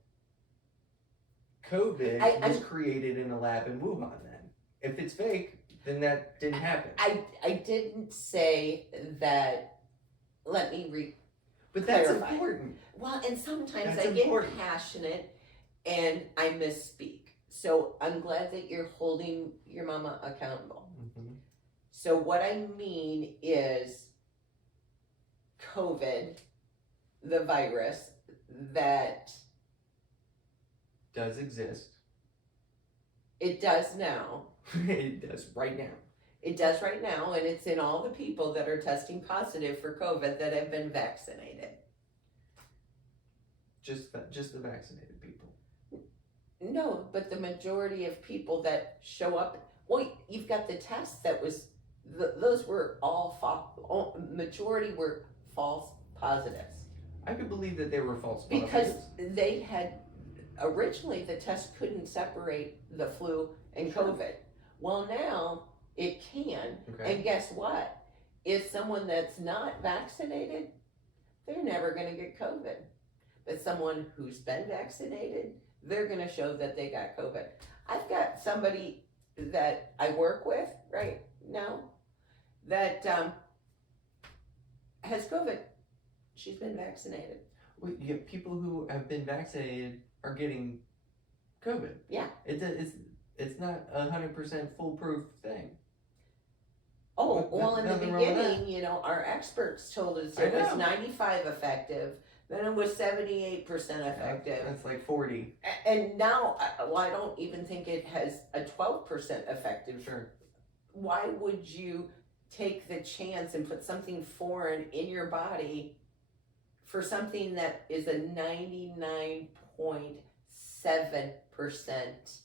COVID was created in a lab in Wuhan then? If it's fake, then that didn't happen. I didn't say that. Let me But that's clarify. important. Well, and sometimes That's I important. get passionate and I misspeak. So I'm glad that you're holding your mama accountable. Mm-hmm. So what I mean is COVID, the virus that does exist. It does now. It does right now. It does right now, and it's in all the people that are testing positive for COVID that have been vaccinated. Just the vaccinated people. No, but the majority of people that show up, well, you've got the tests that was, those were all false, majority were false positives. I could believe that they were false because positives. They had, originally the test couldn't separate the flu and COVID. Well, now it can, and guess what? If someone that's not vaccinated, they're never going to get COVID. But someone who's been vaccinated, they're going to show that they got COVID. I've got somebody that I work with right now that has COVID. She's been vaccinated. Well, you get people who have been vaccinated are getting COVID. Yeah. It's not 100% foolproof thing. Oh, well, in the beginning, you know, our experts told us it was 95 effective. Then it was 78% effective. That's like 40. And now, well, I don't even think it has a 12% effective. Sure. Why would you take the chance and put something foreign in your body for something that is a 99.7%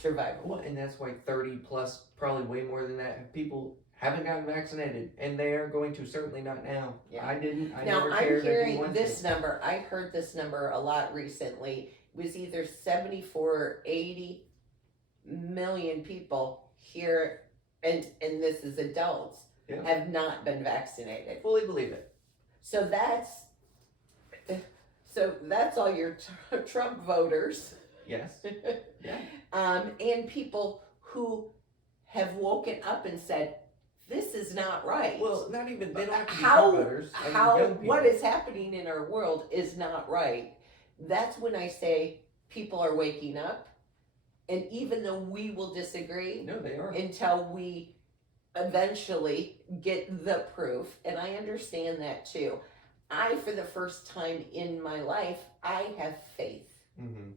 survival? Well, and that's why 30 plus, probably way more than that, people haven't gotten vaccinated, and they are going to, certainly not now. Yeah. I now, never I'm cared. hearing this number. I heard this number a lot recently. It was either 74 or 80 million people here, and this is adults, have not been vaccinated. Fully believe it. So that's all your Trump voters. Yes. Yeah. And people who have woken up and said, this is not right. Well, not even, they don't have to be Trump voters. What is happening in our world is not right. That's when I say people are waking up. And even though we will disagree, no, they are, until we eventually get the proof, and I understand that too. I, for the first time in my life, I have faith. Mm-hmm.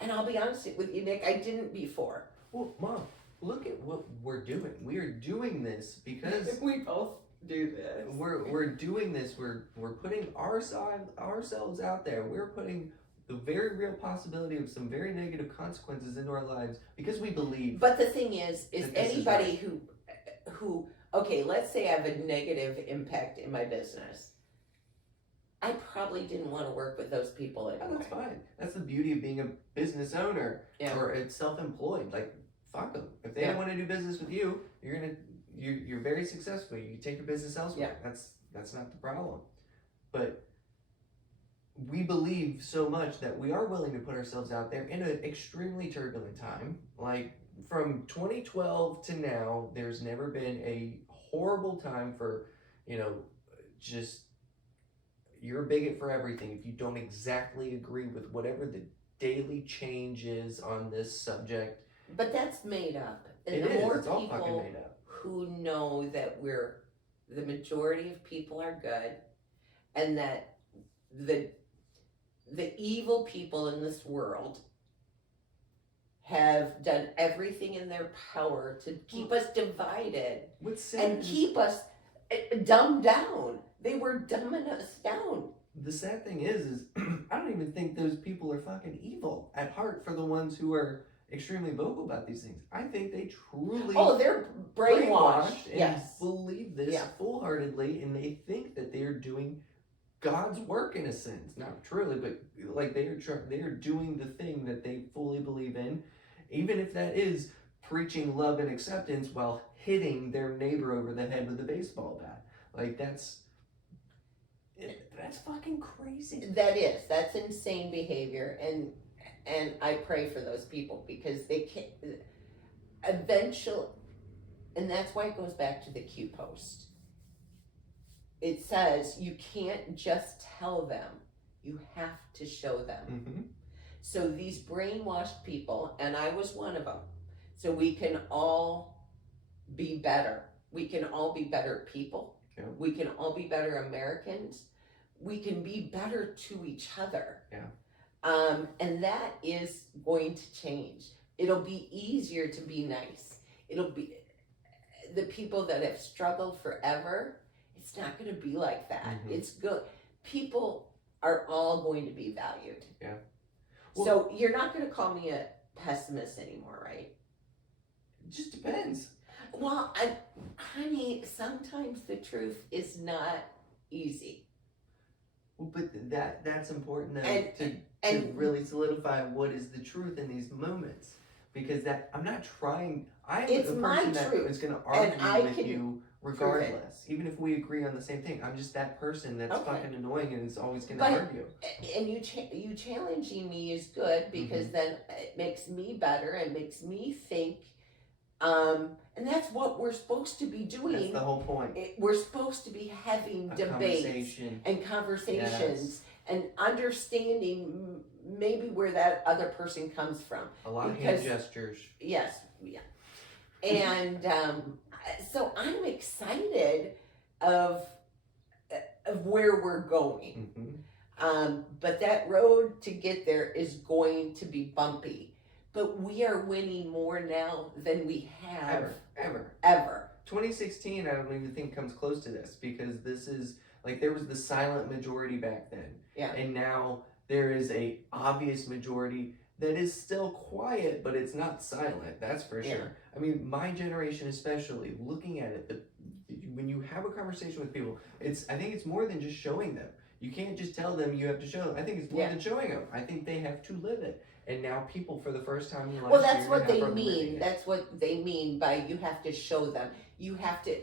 And I'll be honest with you, Nick, I didn't before. Well, Mom, look at what we're doing. We are doing this because we both do this. We're doing this. We're putting ourselves out there. We're putting the very real possibility of some very negative consequences into our lives because we believe. But the thing is anybody who okay, let's say I have a negative impact in my business. I probably didn't want to work with those people anyway. Oh, that's fine. That's the beauty of being a business owner or a self-employed. Like, fuck them. If they don't want to do business with you, you're very successful. You take your business elsewhere. Yeah. That's not the problem. But we believe so much that we are willing to put ourselves out there in an extremely turbulent time. Like, from 2012 to now, there's never been a horrible time for, just, you're a bigot for everything if you don't exactly agree with whatever the daily change is on this subject. But that's made up. And it's all fucking made up. Who know that the majority of people are good, and that the evil people in this world have done everything in their power to keep us divided and keep us dumbed down. They were dumbing us down. The sad thing is I don't even think those people are fucking evil at heart for the ones who are extremely vocal about these things. I think they truly they're brainwashed and believe this full-heartedly, and they think that they're doing God's work in a sense. Not truly, but like they are doing the thing that they fully believe in, even if that is preaching love and acceptance while hitting their neighbor over the head with a baseball bat. Like that's fucking crazy. That's insane behavior, and I pray for those people because they can't eventually, and that's why it goes back to the Q post. It says you can't just tell them, you have to show them. Mm-hmm. So these brainwashed people, and I was one of them, so we can all be better. We can all be better people. Yeah. We can all be better Americans. We can be better to each other. Yeah. And that is going to change. It'll be easier to be nice. It'll be the people that have struggled forever. It's not going to be like that. Mm-hmm. It's good. People are all going to be valued. Yeah. Well, so you're not going to call me a pessimist anymore, right? It just depends. Well, honey, sometimes the truth is not easy. Well, but that's important to really solidify what is the truth in these moments, because I'm not trying. I'm it's the my person that truth, is going to argue with you regardless, even if we agree on the same thing. I'm just that person that's fucking annoying and is always going to argue. And you challenging me is good, because then it makes me better and makes me think. And that's what we're supposed to be doing. That's the whole point. We're supposed to be having debates and conversations and understanding maybe where that other person comes from. A lot of hand gestures. Yes, yeah. And so I'm excited of where we're going. But that road to get there is going to be bumpy. But we are winning more now than we have ever. 2016, I don't even think comes close to this, because this is like, there was the silent majority back then. Yeah. And now there is a obvious majority that is still quiet, but it's not silent. That's for sure. Yeah. I mean, my generation especially, looking at it, when you have a conversation with people, I think it's more than just showing them. You can't just tell them you have to show them. I think it's more than showing them. I think they have to live it. And now people, for the first time in their life, well, that's what they mean. That's what they mean by you have to show them. You have to.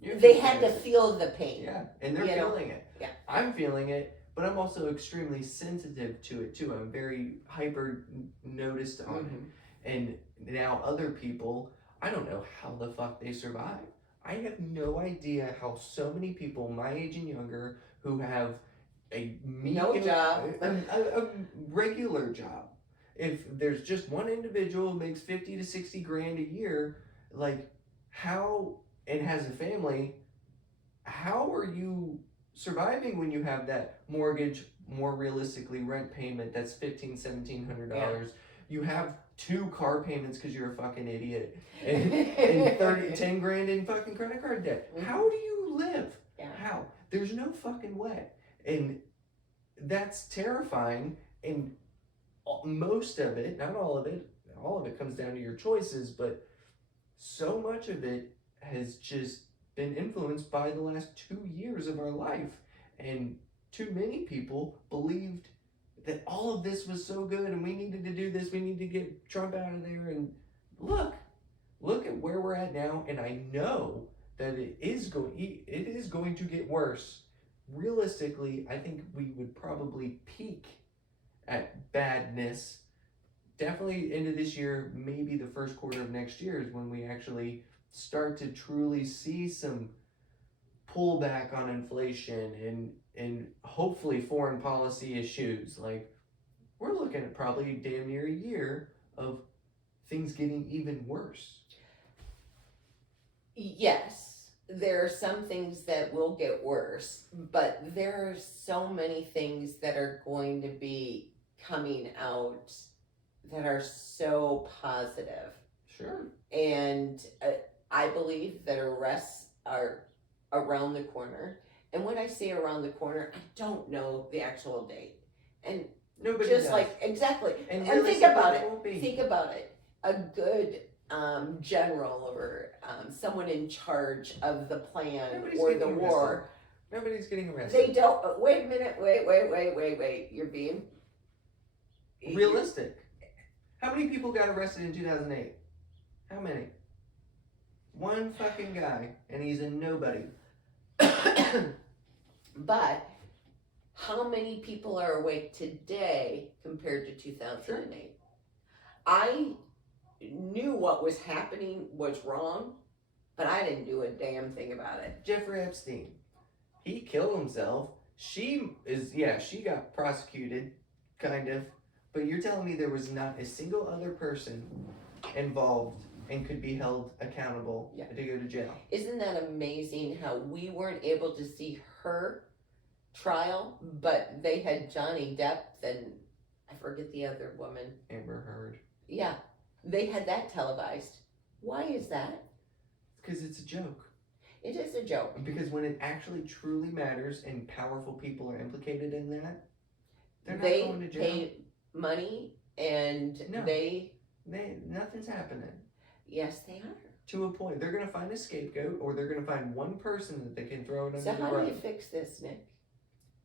They had to feel the pain. Yeah, and they're feeling it. Yeah, I'm feeling it, but I'm also extremely sensitive to it too. I'm very hyper noticed on it. And now other people, I don't know how the fuck they survive. I have no idea how so many people my age and younger who have a regular job. If there's just one individual who makes 50 to 60 grand a year, like, how, and has a family, how are you surviving when you have that mortgage, more realistically rent payment that's $1,500-$1,700? Yeah. You have 2 car payments because you're a fucking idiot, and 10 grand in fucking credit card debt. How do you live? Yeah. How? There's no fucking way. And that's terrifying. And most of it, not all of it comes down to your choices, but so much of it has just been influenced by the last 2 years of our life. And too many people believed that all of this was so good and we needed to do this, we need to get Trump out of there. And look at where we're at now, and I know that it is going to get worse. Realistically, I think we would probably peak at badness definitely into this year. Maybe the first quarter of next year is when we actually start to truly see some pullback on inflation and hopefully foreign policy issues. Like, we're looking at probably damn near a year of things getting even worse. Yes, there are some things that will get worse, but there are so many things that are going to be coming out that are so positive. Sure. And I believe that arrests are around the corner. And when I say around the corner, I don't know the actual date. And nobody just does. Like, exactly. And think about it. A good general or someone in charge of the plan or the war. Nobody's getting arrested. They don't. Wait a minute. Wait. You're being realistic. How many people got arrested in 2008? How many? One fucking guy, and he's a nobody. But how many people are awake today compared to 2008? Sure. I knew what was happening was wrong, but I didn't do a damn thing about it. Jeffrey Epstein, he killed himself. She got prosecuted, kind of. But you're telling me there was not a single other person involved and could be held accountable to go to jail. Isn't that amazing how we weren't able to see her trial, but they had Johnny Depp and I forget the other woman. Amber Heard. Yeah, they had that televised. Why is that? Because it's a joke. It is a joke. Because when it actually truly matters and powerful people are implicated in that, they're not They going to jail. pay money and No. Nothing's happening. Yes, they are. To a point. They're going to find a scapegoat, or they're going to find one person that they can throw it under So the how rug. do you fix this, Nick?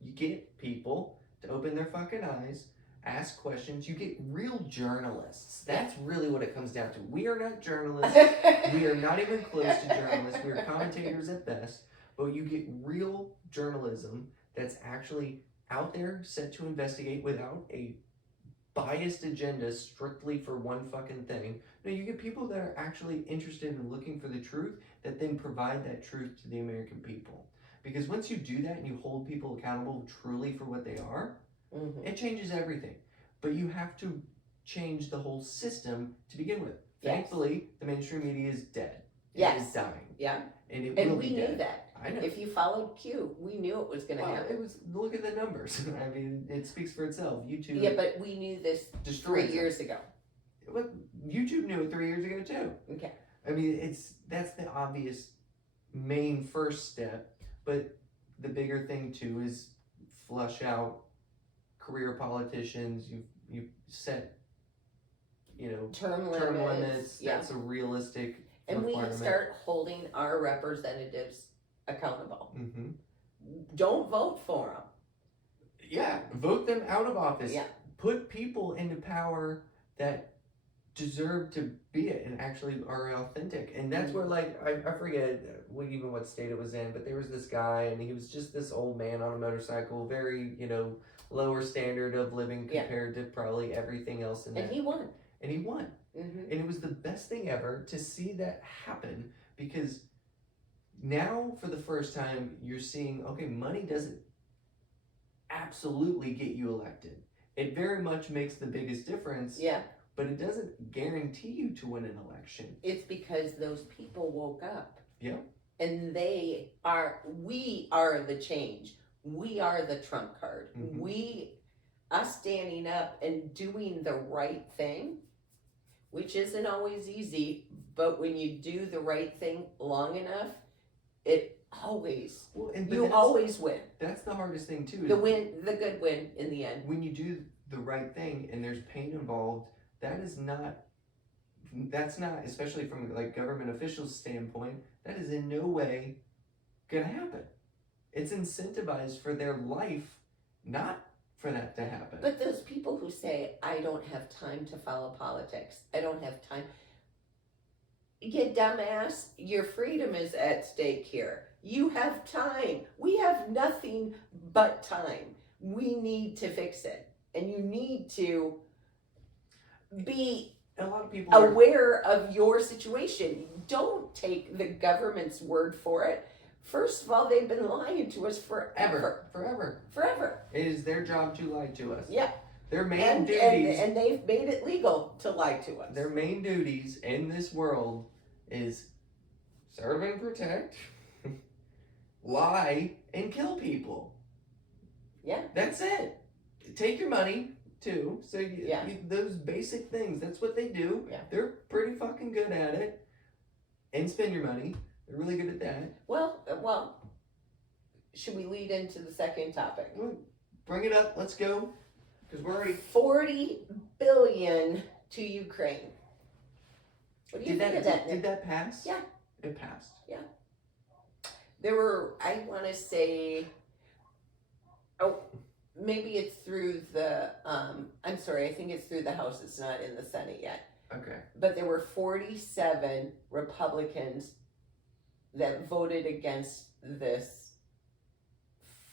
You get people to open their fucking eyes, ask questions. You get real journalists. That's really what it comes down to. We are not journalists. We are not even close to journalists. We are commentators at best. But you get real journalism that's actually out there, set to investigate without a biased agenda strictly for one fucking thing. No, you get people that are actually interested in looking for the truth that then provide that truth to the American people. Because once you do that and you hold people accountable truly for what they are, it changes everything. But you have to change the whole system to begin with. Thankfully, the mainstream media is dead. It is dying. Yeah. And it will be we dead. knew that. I know. If you followed Q, we knew it was going to happen. It was, look at the numbers. I mean, it speaks for itself. YouTube. Yeah, but we knew this 3 years ago. Well, YouTube knew it 3 years ago too. Okay. I mean, that's the obvious main first step, but the bigger thing too is flush out career politicians. You set, term limits. Yeah. That's a realistic and requirement. We start holding our representatives accountable. Mm-hmm. Don't vote for them. Yeah, vote them out of office. Yeah. Put people into power that deserve to be it and actually are authentic. And that's where, like, I forget what state it was in, but there was this guy and he was just this old man on a motorcycle, very, lower standard of living compared to probably everything else in that. And he won. Mm-hmm. And it was the best thing ever to see that happen, because now for the first time you're seeing, okay, money doesn't absolutely get you elected. It very much makes the biggest difference. Yeah. But it doesn't guarantee you to win an election. It's because those people woke up. Yeah. And we are the change. We are the trump card. Mm-hmm. Us standing up and doing the right thing, which isn't always easy, but when you do the right thing long enough, it always, you always win. That's the hardest thing too. The good win in the end. When you do the right thing and there's pain involved, that's not, especially from like government officials' standpoint, that is in no way gonna happen. It's incentivized for their life, not for that to happen. But those people who say, I don't have time to follow politics, I don't have time, you dumbass, your freedom is at stake here. You have time. We have nothing but time. We need to fix it. And you need to be a lot of people aware of your situation. Don't take the government's word for it. First of all, they've been lying to us forever. Forever. It is their job to lie to us. Yeah. Their main duties. And they've made it legal to lie to us. Their main duties in this world is serve and protect, lie, and kill people. Yeah. That's it. Take your money, too. So those basic things, that's what they do. Yeah. They're pretty fucking good at it. And spend your money. They're really good at that. Well, should we lead into the second topic? Bring it up. Let's go. Because we're already... $40 billion to Ukraine. What do you think of that? Did that pass? Yeah. It passed. Yeah. There were, I want to say, maybe it's through the, I'm sorry, I think it's through the House. It's not in the Senate yet. Okay. But there were 47 Republicans that voted against this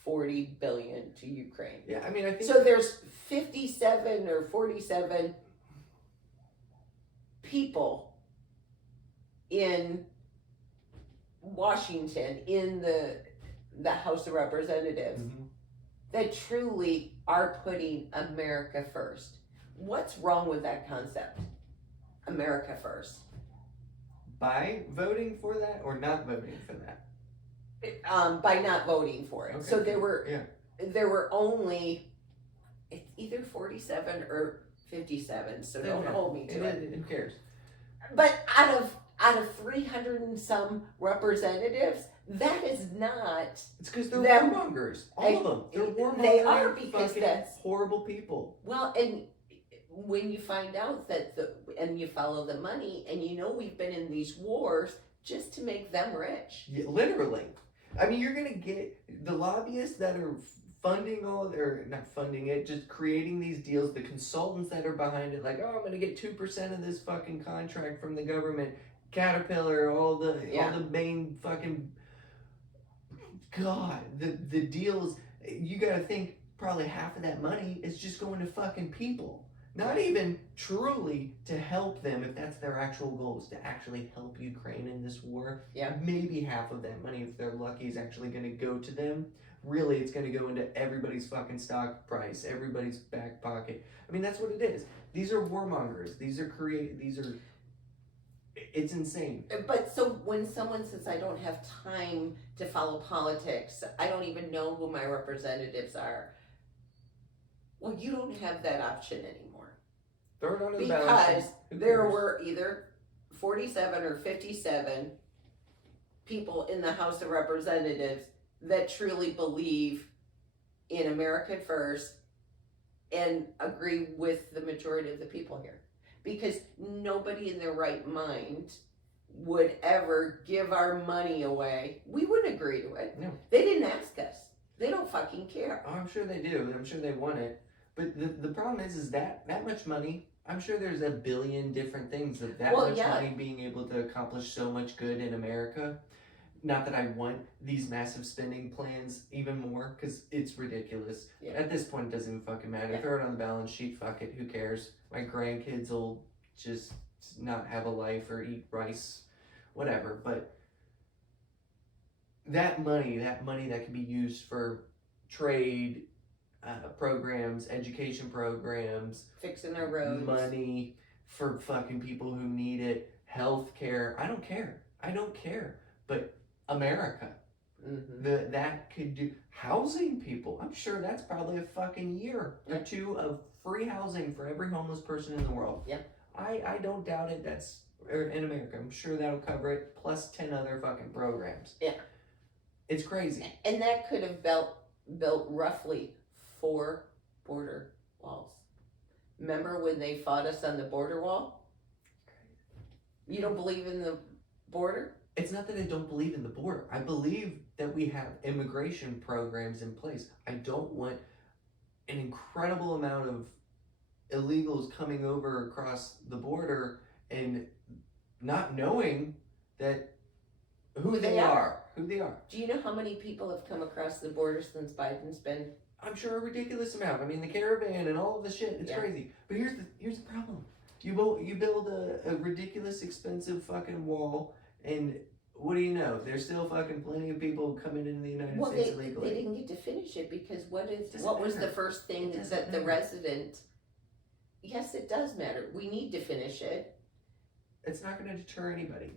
$40 billion to Ukraine. Yeah, I mean, I think... So there's 57 or 47 people in Washington, in the House of Representatives, that truly are putting America first. What's wrong with that concept? America first. by voting for that or not voting for that? By not voting for it. Okay. So there were only, it's either 47 or 57. So don't hold me to it. Who cares? But out of 300 and some representatives, that is not. It's because they're warmongers. All of them. They're warmongers. They are, because that's horrible people. Well, and when you find out that and you follow the money, and you know we've been in these wars just to make them rich. Yeah, literally. I mean, you're gonna get the lobbyists that are funding or not funding it, just creating these deals. The consultants that are behind it, like, oh, I'm gonna get 2% of this fucking contract from the government. Caterpillar, all the main fucking. God, the deals. You gotta think probably half of that money is just going to fucking people. Not even truly to help them, if that's their actual goals, to actually help Ukraine in this war. Yeah. Maybe half of that money, if they're lucky, is actually going to go to them. Really, it's going to go into everybody's fucking stock price, everybody's back pocket. I mean, that's what it is. These are warmongers. It's insane. But so when someone says, I don't have time to follow politics, I don't even know who my representatives are. Well, you don't have that option anymore. Throw it on the because there were either 47 or 57 people in the House of Representatives that truly believe in America first and agree with the majority of the people here. Because nobody in their right mind would ever give our money away. We wouldn't agree to it. No. They didn't ask us. They don't fucking care. Oh, I'm sure they do. I'm sure they want it. But the problem is that much money, I'm sure there's a billion different things that much money being able to accomplish so much good in America. Not that I want these massive spending plans even more, because it's ridiculous. Yeah. At this point, it doesn't even fucking matter. Yeah. Throw it on the balance sheet, fuck it, who cares? My grandkids will just not have a life or eat rice, whatever. But that money that can be used for trade, programs, education programs, fixing our roads, money for fucking people who need it, healthcare. I don't care. But America, that could do housing people. I'm sure that's probably a fucking year or two of free housing for every homeless person in the world. Yeah, I don't doubt it. That's in America. I'm sure that'll cover it. Plus 10 other fucking programs. Yeah, it's crazy. And that could have built roughly 4 border walls. Remember when they fought us on the border wall? You don't believe in the border? It's not that I don't believe in the border. I believe that we have immigration programs in place. I don't want an incredible amount of illegals coming over across the border and not knowing that who they are. Do you know how many people have come across the border since Biden's been? I'm sure a ridiculous amount. I mean, the caravan and all of the shit, it's crazy. But here's the problem. You build a ridiculous expensive fucking wall, and what do you know? There's still fucking plenty of people coming into the United States illegally. They didn't get to finish it because what was the first thing that the resident? Yes, it does matter. We need to finish it. It's not going to deter anybody.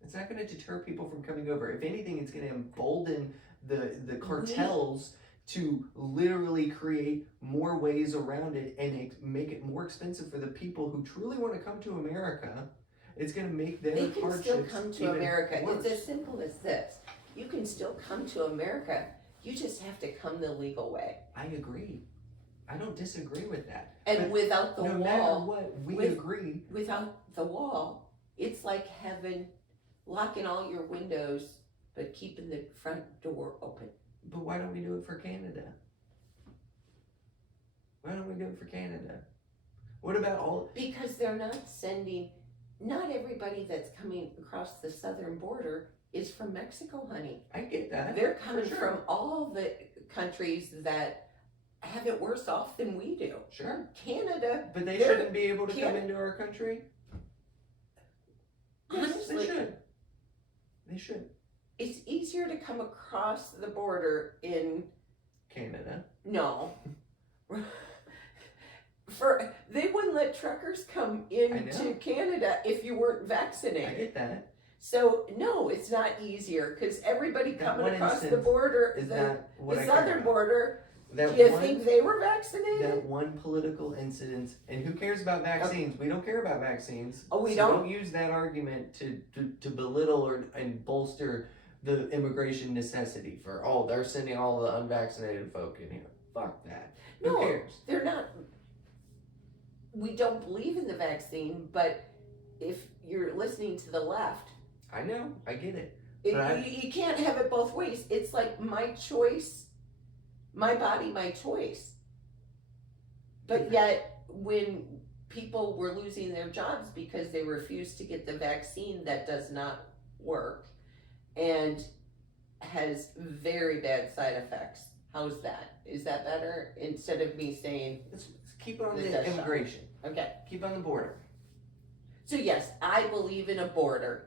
It's not going to deter people from coming over. If anything, it's going to embolden the cartels to literally create more ways around it and make it more expensive for the people who truly want to come to America. It's going to make their hardships even worse. They can still come to America. It's as simple as this. You can still come to America. You just have to come the legal way. I agree. I don't disagree with that. And but without the no wall, matter what, we agree. Without the wall, it's like having locking all your windows but keeping the front door open. But why don't we do it for Canada? Why don't we do it for Canada? What about all? Because they're not sending. Not everybody that's coming across the southern border is from Mexico, honey. I get that. They're coming from all the countries that have it worse off than we do. Sure. Canada. But they shouldn't be able to come into our country? Honestly, they should. They should. It's easier to come across the border in Canada. No. They wouldn't let truckers come into Canada if you weren't vaccinated. I get that. So no, it's not easier because everybody coming across the border, the southern border. Do you think they were vaccinated? That one political incident, and who cares about vaccines? Okay. We don't care about vaccines. Oh, we so don't? Don't use that argument to belittle and bolster the immigration necessity for, they're sending all the unvaccinated folk in here. Fuck that. Who cares? They're not. We don't believe in the vaccine, but if you're listening to the left. I know, I get it. You can't have it both ways. It's like my choice. My body, my choice. But yet, when people were losing their jobs because they refused to get the vaccine that does not work and has very bad side effects, how's that? Is that better? Instead of me saying... Let's keep on the immigration. Okay. Keep on the border. So yes, I believe in a border.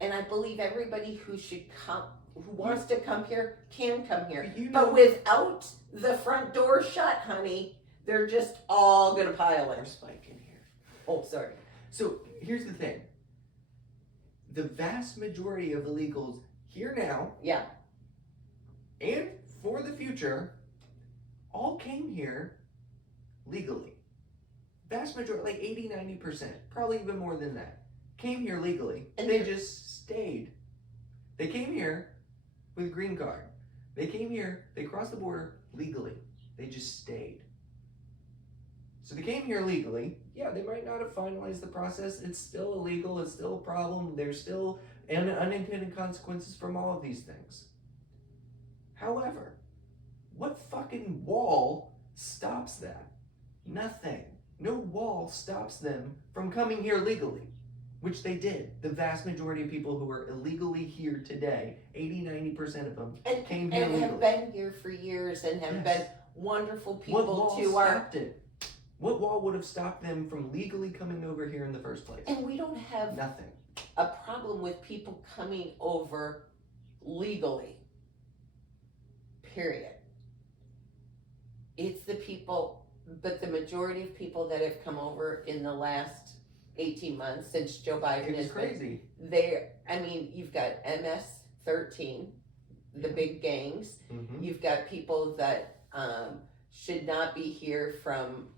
And I believe everybody who should come... who wants to come here can come here. But without the front door shut, honey, they're just all gonna pile in. There's Spike in here. Oh, sorry. So here's the thing. The vast majority of illegals here now, and for the future, all came here legally. Vast majority, like 80-90%, probably even more than that, came here legally. And they just stayed. They came here with a green card. They came here, they crossed the border legally. They just stayed. So they came here legally. Yeah, they might not have finalized the process. It's still illegal. It's still a problem. There's still unintended consequences from all of these things. However, what fucking wall stops that? Nothing. No wall stops them from coming here legally. Which they did. The vast majority of people who are illegally here today, 80-90% of them, came here legally. And have been here for years and have been wonderful people what wall stopped it? What wall would have stopped them from legally coming over here in the first place? And we don't have nothing. A problem with people coming over legally. Period. It's the people, but the majority of people that have come over in the last 18 months since Joe Biden is crazy. You've got MS-13, the big gangs. Mm-hmm. You've got people that should not be here from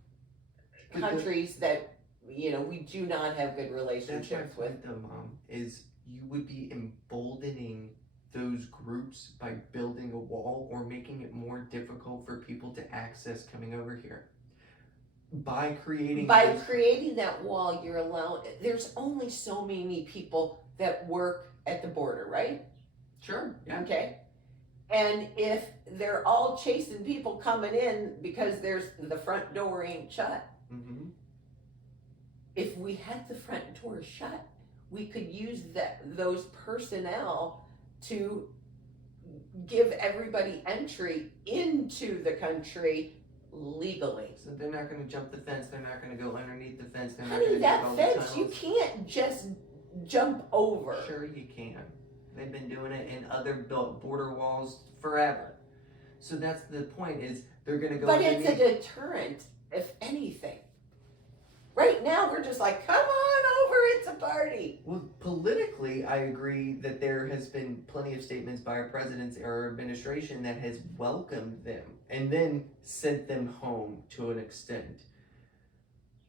countries that we do not have good relationships with. That's my point, though, Mom, is you would be emboldening those groups by building a wall or making it more difficult for people to access coming over here. By creating that wall, you're allowed. There's only so many people that work at the border, right? Sure. Yeah. Okay. And if they're all chasing people coming in because the front door ain't shut. Mm-hmm. If we had the front door shut, we could use those personnel to give everybody entry into the country legally. So they're not going to jump the fence. They're not going to go underneath the fence. They're Honey, not going to that fence you can't just jump over. Sure you can. They've been doing it in other border walls forever. So that's the point, is they're going to go underneath. But it's a deterrent, if anything. Right now, we're just like, come on over, it's a party. Well, politically, I agree that there has been plenty of statements by our presidents or our administration that has welcomed them and then sent them home to an extent.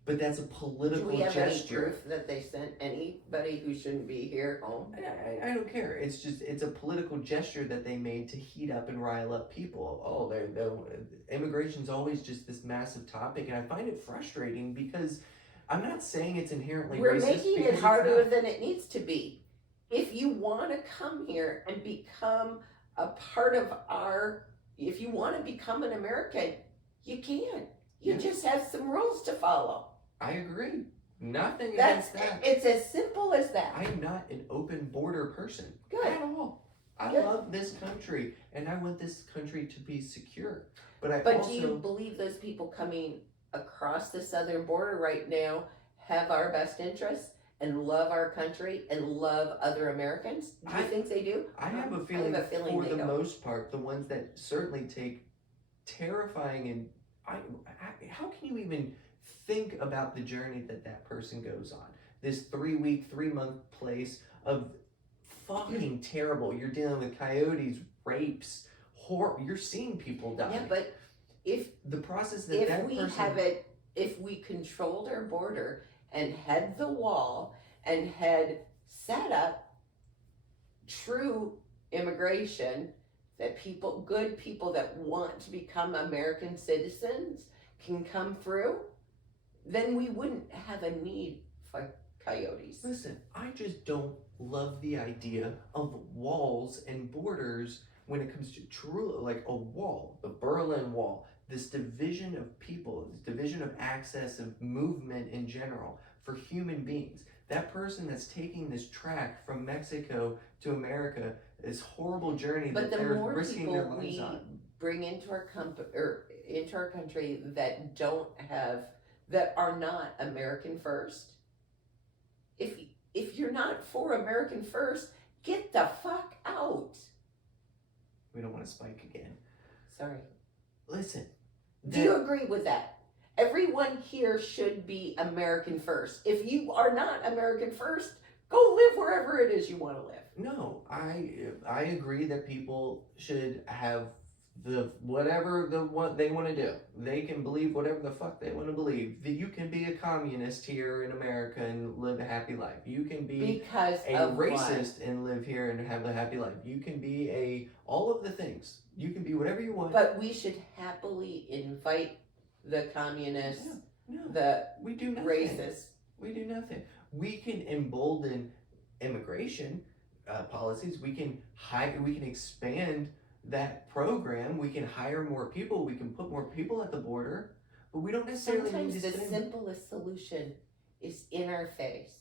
But that's a political gesture. Do we have any proof that they sent anybody who shouldn't be here home? I don't care. It's a political gesture that they made to heat up and rile up people. Immigration's always just this massive topic, and I find it frustrating because I'm not saying it's inherently racist. We're making it harder than it needs to be. If you want to come here and become a part of if you want to become an American, you can. You just have some rules to follow. I agree. Nothing against that. It's as simple as that. I am not an open border person. Good. At all. I love this country, and I want this country to be secure. But do you believe those people coming across the southern border right now have our best interests and love our country and love other Americans? Do you think they do? I have a feeling for the most part, the ones that certainly take terrifying and how can you even think about the journey that person goes on? This 3-week, 3-month place of fucking terrible. You're dealing with coyotes, rapes, you're seeing people die. Yeah, but if the process that if we controlled our border and had the wall and had set up true immigration, that good people that want to become American citizens can come through, then we wouldn't have a need for coyotes. Listen, I just don't love the idea of walls and borders when it comes to true, like a wall, the Berlin Wall, this division of people, this division of access, of movement in general for human beings. That person that's taking this track from Mexico to America, this horrible journey that they're risking their lives on. Bring into our country that are not American first. If you're not for American first, get the fuck out. We don't want to spike again. Sorry. Listen. Do you agree with that? Everyone here should be American first. If you are not American first, go live wherever it is you want to live. No, I agree that people should have what they want to do. They can believe whatever the fuck they want to believe. That you can be a communist here in America and live a happy life. You can be a racist and live here and have a happy life. You can be all of the things. You can be whatever you want. But we should happily invite the communists, we do nothing. Racists. We do nothing. We can embolden immigration policies. We can expand that program. We can hire more people. We can put more people at the border, but we don't necessarily. Sometimes the simplest solution is in our face,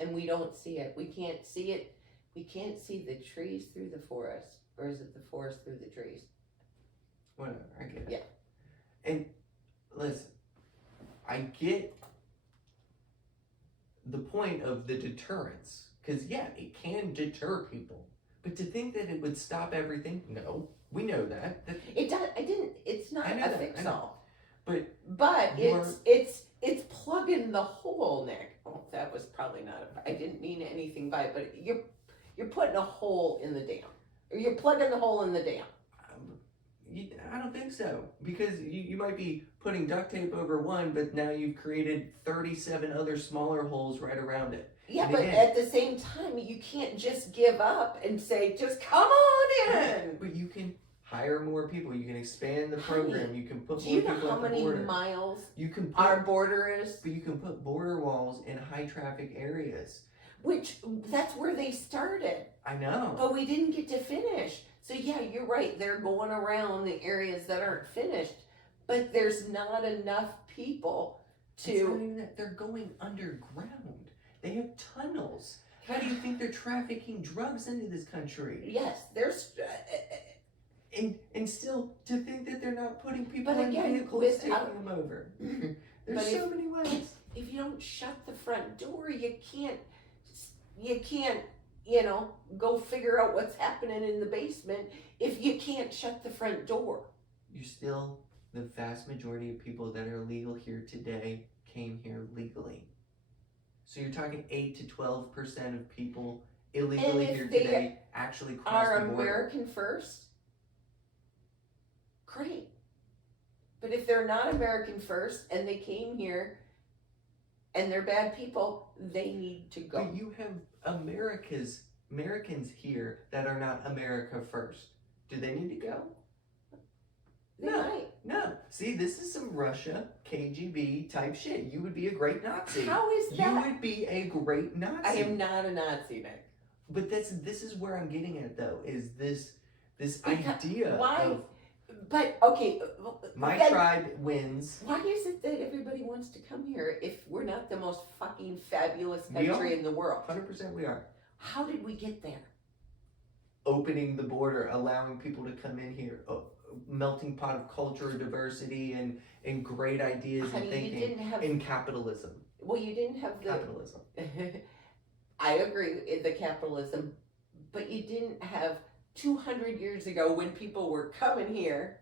and we don't see it. We can't see it. We can't see the trees through the forest, or is it the forest through the trees? Whatever, I get it. Yeah. And listen, I get the point of the deterrence, because yeah, it can deter people. But to think that it would stop everything, no, we know that. It does. It's not a fix-all. But it's plugging the hole, Nick. Oh, that was probably not. I didn't mean anything by it, but you're putting a hole in the dam, or you're plugging the hole in the dam. I don't think so, because you might be putting duct tape over one, but now you've created 37 other smaller holes right around it. Yeah, but at the same time, you can't just give up and say, just come on in. But you can hire more people. You can expand the program. You can put more people at the border. Do you know how many miles our border is? But you can put border walls in high traffic areas. That's where they started. I know. But we didn't get to finish. So yeah, you're right. They're going around the areas that aren't finished. But there's not enough people to... It's not even that. They're going underground. They have tunnels. How do you think they're trafficking drugs into this country? Yes, there's... And still, to think that they're not putting people in vehicles taking them over. There's so many ways. If you don't shut the front door, you can't, go figure out what's happening in the basement if you can't shut the front door. The vast majority of people that are legal here today came here legally. So you're talking 8 to 12% of people illegally here today actually cross the border. Are American first? Great. But if they're not American first and they came here and they're bad people, they need to go. But you have Americans here that are not America first. Do they need to go? No. See, this is some Russia, KGB type shit. You would be a great Nazi. How is that? You would be a great Nazi. I am not a Nazi, Nick. But this is where I'm getting at, though, is this idea of... But, okay... My tribe wins. Why is it that everybody wants to come here if we're not the most fucking fabulous country in the world? 100% we are. How did we get there? Opening the border, allowing people to come in here, melting pot of culture, diversity, and great ideas and thinking, in capitalism. Well, you didn't have the... Capitalism. I agree with the capitalism, but you didn't have 200 years ago when people were coming here,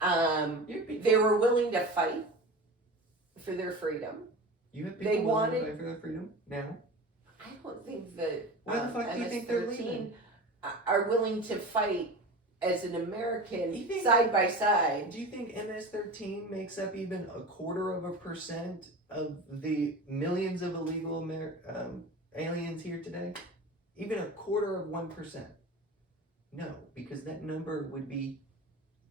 They were willing to fight for their freedom. You have people willing to fight for their freedom now? I don't think that why the fuck do you think they're leaving? Are willing to fight as an American side by side. Do you think MS-13 makes up even 0.25% of the millions of illegal aliens here today? Even 1/4%? No, because that number would be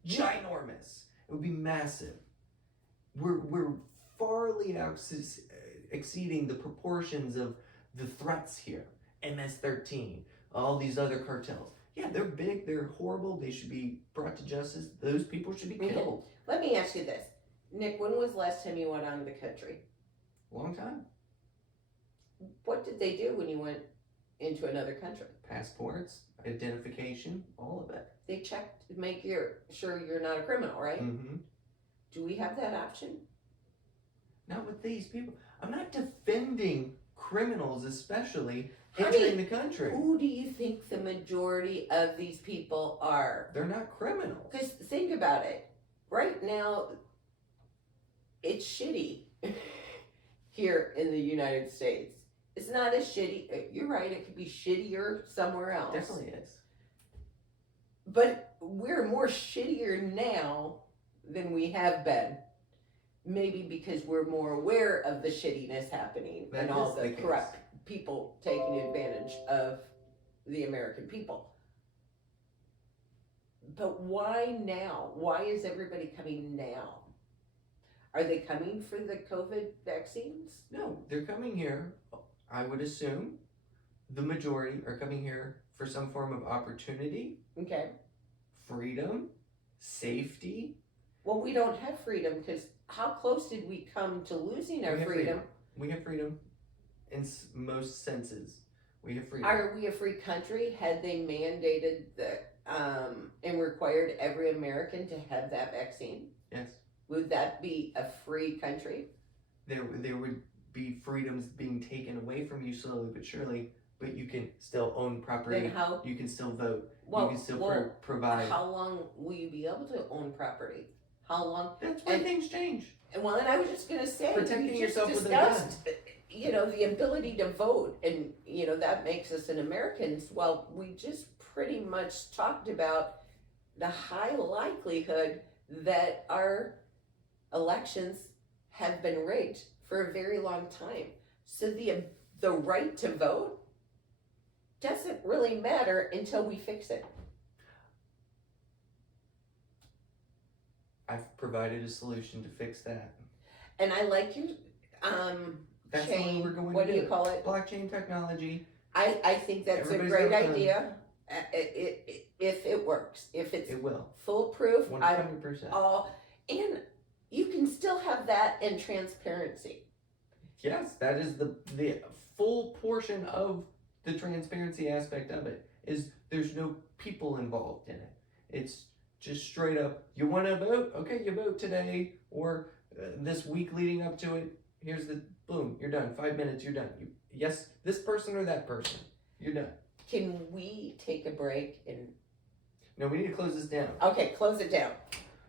ginormous. It would be massive. We're farly exceeding the proportions of the threats here. MS-13, all these other cartels. Yeah, they're big, they're horrible, they should be brought to justice. Those people should be killed. Let me ask you this. Nick, when was the last time you went out of the country? Long time. What did they do when you went into another country? Passports, identification, all of it. They checked to make sure you're not a criminal, right? Mm-hmm. Do we have that option? Not with these people. I'm not defending criminals, especially entering the country. Who do you think the majority of these people are? They're not criminals. Because think about it. Right now, it's shitty here in the United States. It's not as shitty. You're right, it could be shittier somewhere else. Definitely is. But we're more shittier now than we have been. Maybe because we're more aware of the shittiness happening and all the corrupt people taking advantage of the American people. But why now? Why is everybody coming now? Are they coming for the COVID vaccines? No, they're coming here, I would assume, the majority are coming here for some form of opportunity. Okay. Freedom, safety. Well, we don't have freedom because how close did we come to losing our freedom? We have freedom in most senses. We have freedom. Are we a free country? Had they mandated and required every American to have that vaccine? Yes. Would that be a free country? There would be freedoms being taken away from you slowly but surely, but you can still own property. Then how? You can still vote. Well, you can still provide. How long will you be able to own property? How long? That's where things change. Well, and I was just going to say, protecting yourself with a gun. You know, the ability to vote, and you know that makes us an Americans. Well, we just pretty much talked about the high likelihood that our elections have been rigged for a very long time. So the right to vote doesn't really matter until we fix it. I've provided a solution to fix that. And I like your that's chain. We're going what to do you call it? Blockchain technology. I think that's a great idea. If it works, if it's it will foolproof, 100%. And you can still have that and transparency. Yes, that is the full portion of the transparency aspect of it. Is there's no people involved in it. It's just straight up. You want to vote? Okay, you vote today or this week leading up to it. Here's the boom. You're done. 5 minutes. You're done. Yes, this person or that person. You're done. Can we take a break and? No, we need to close this down. Okay, close it down.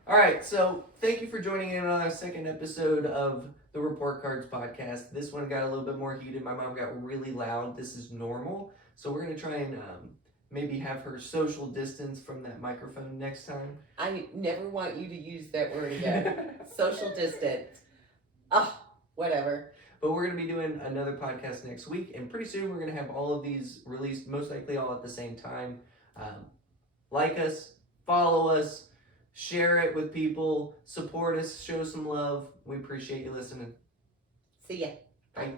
All right, so thank you for joining in on our second episode of the Report Cards podcast. This one got a little bit more heated. My mom got really loud. This is normal. So we're going to try and maybe have her social distance from that microphone next time. I never want you to use that word again. Social distance. Whatever. But we're going to be doing another podcast next week. And pretty soon we're going to have all of these released, most likely all at the same time. Like us, follow us. Share it with people, support us, show some love. We appreciate you listening. See ya. Bye.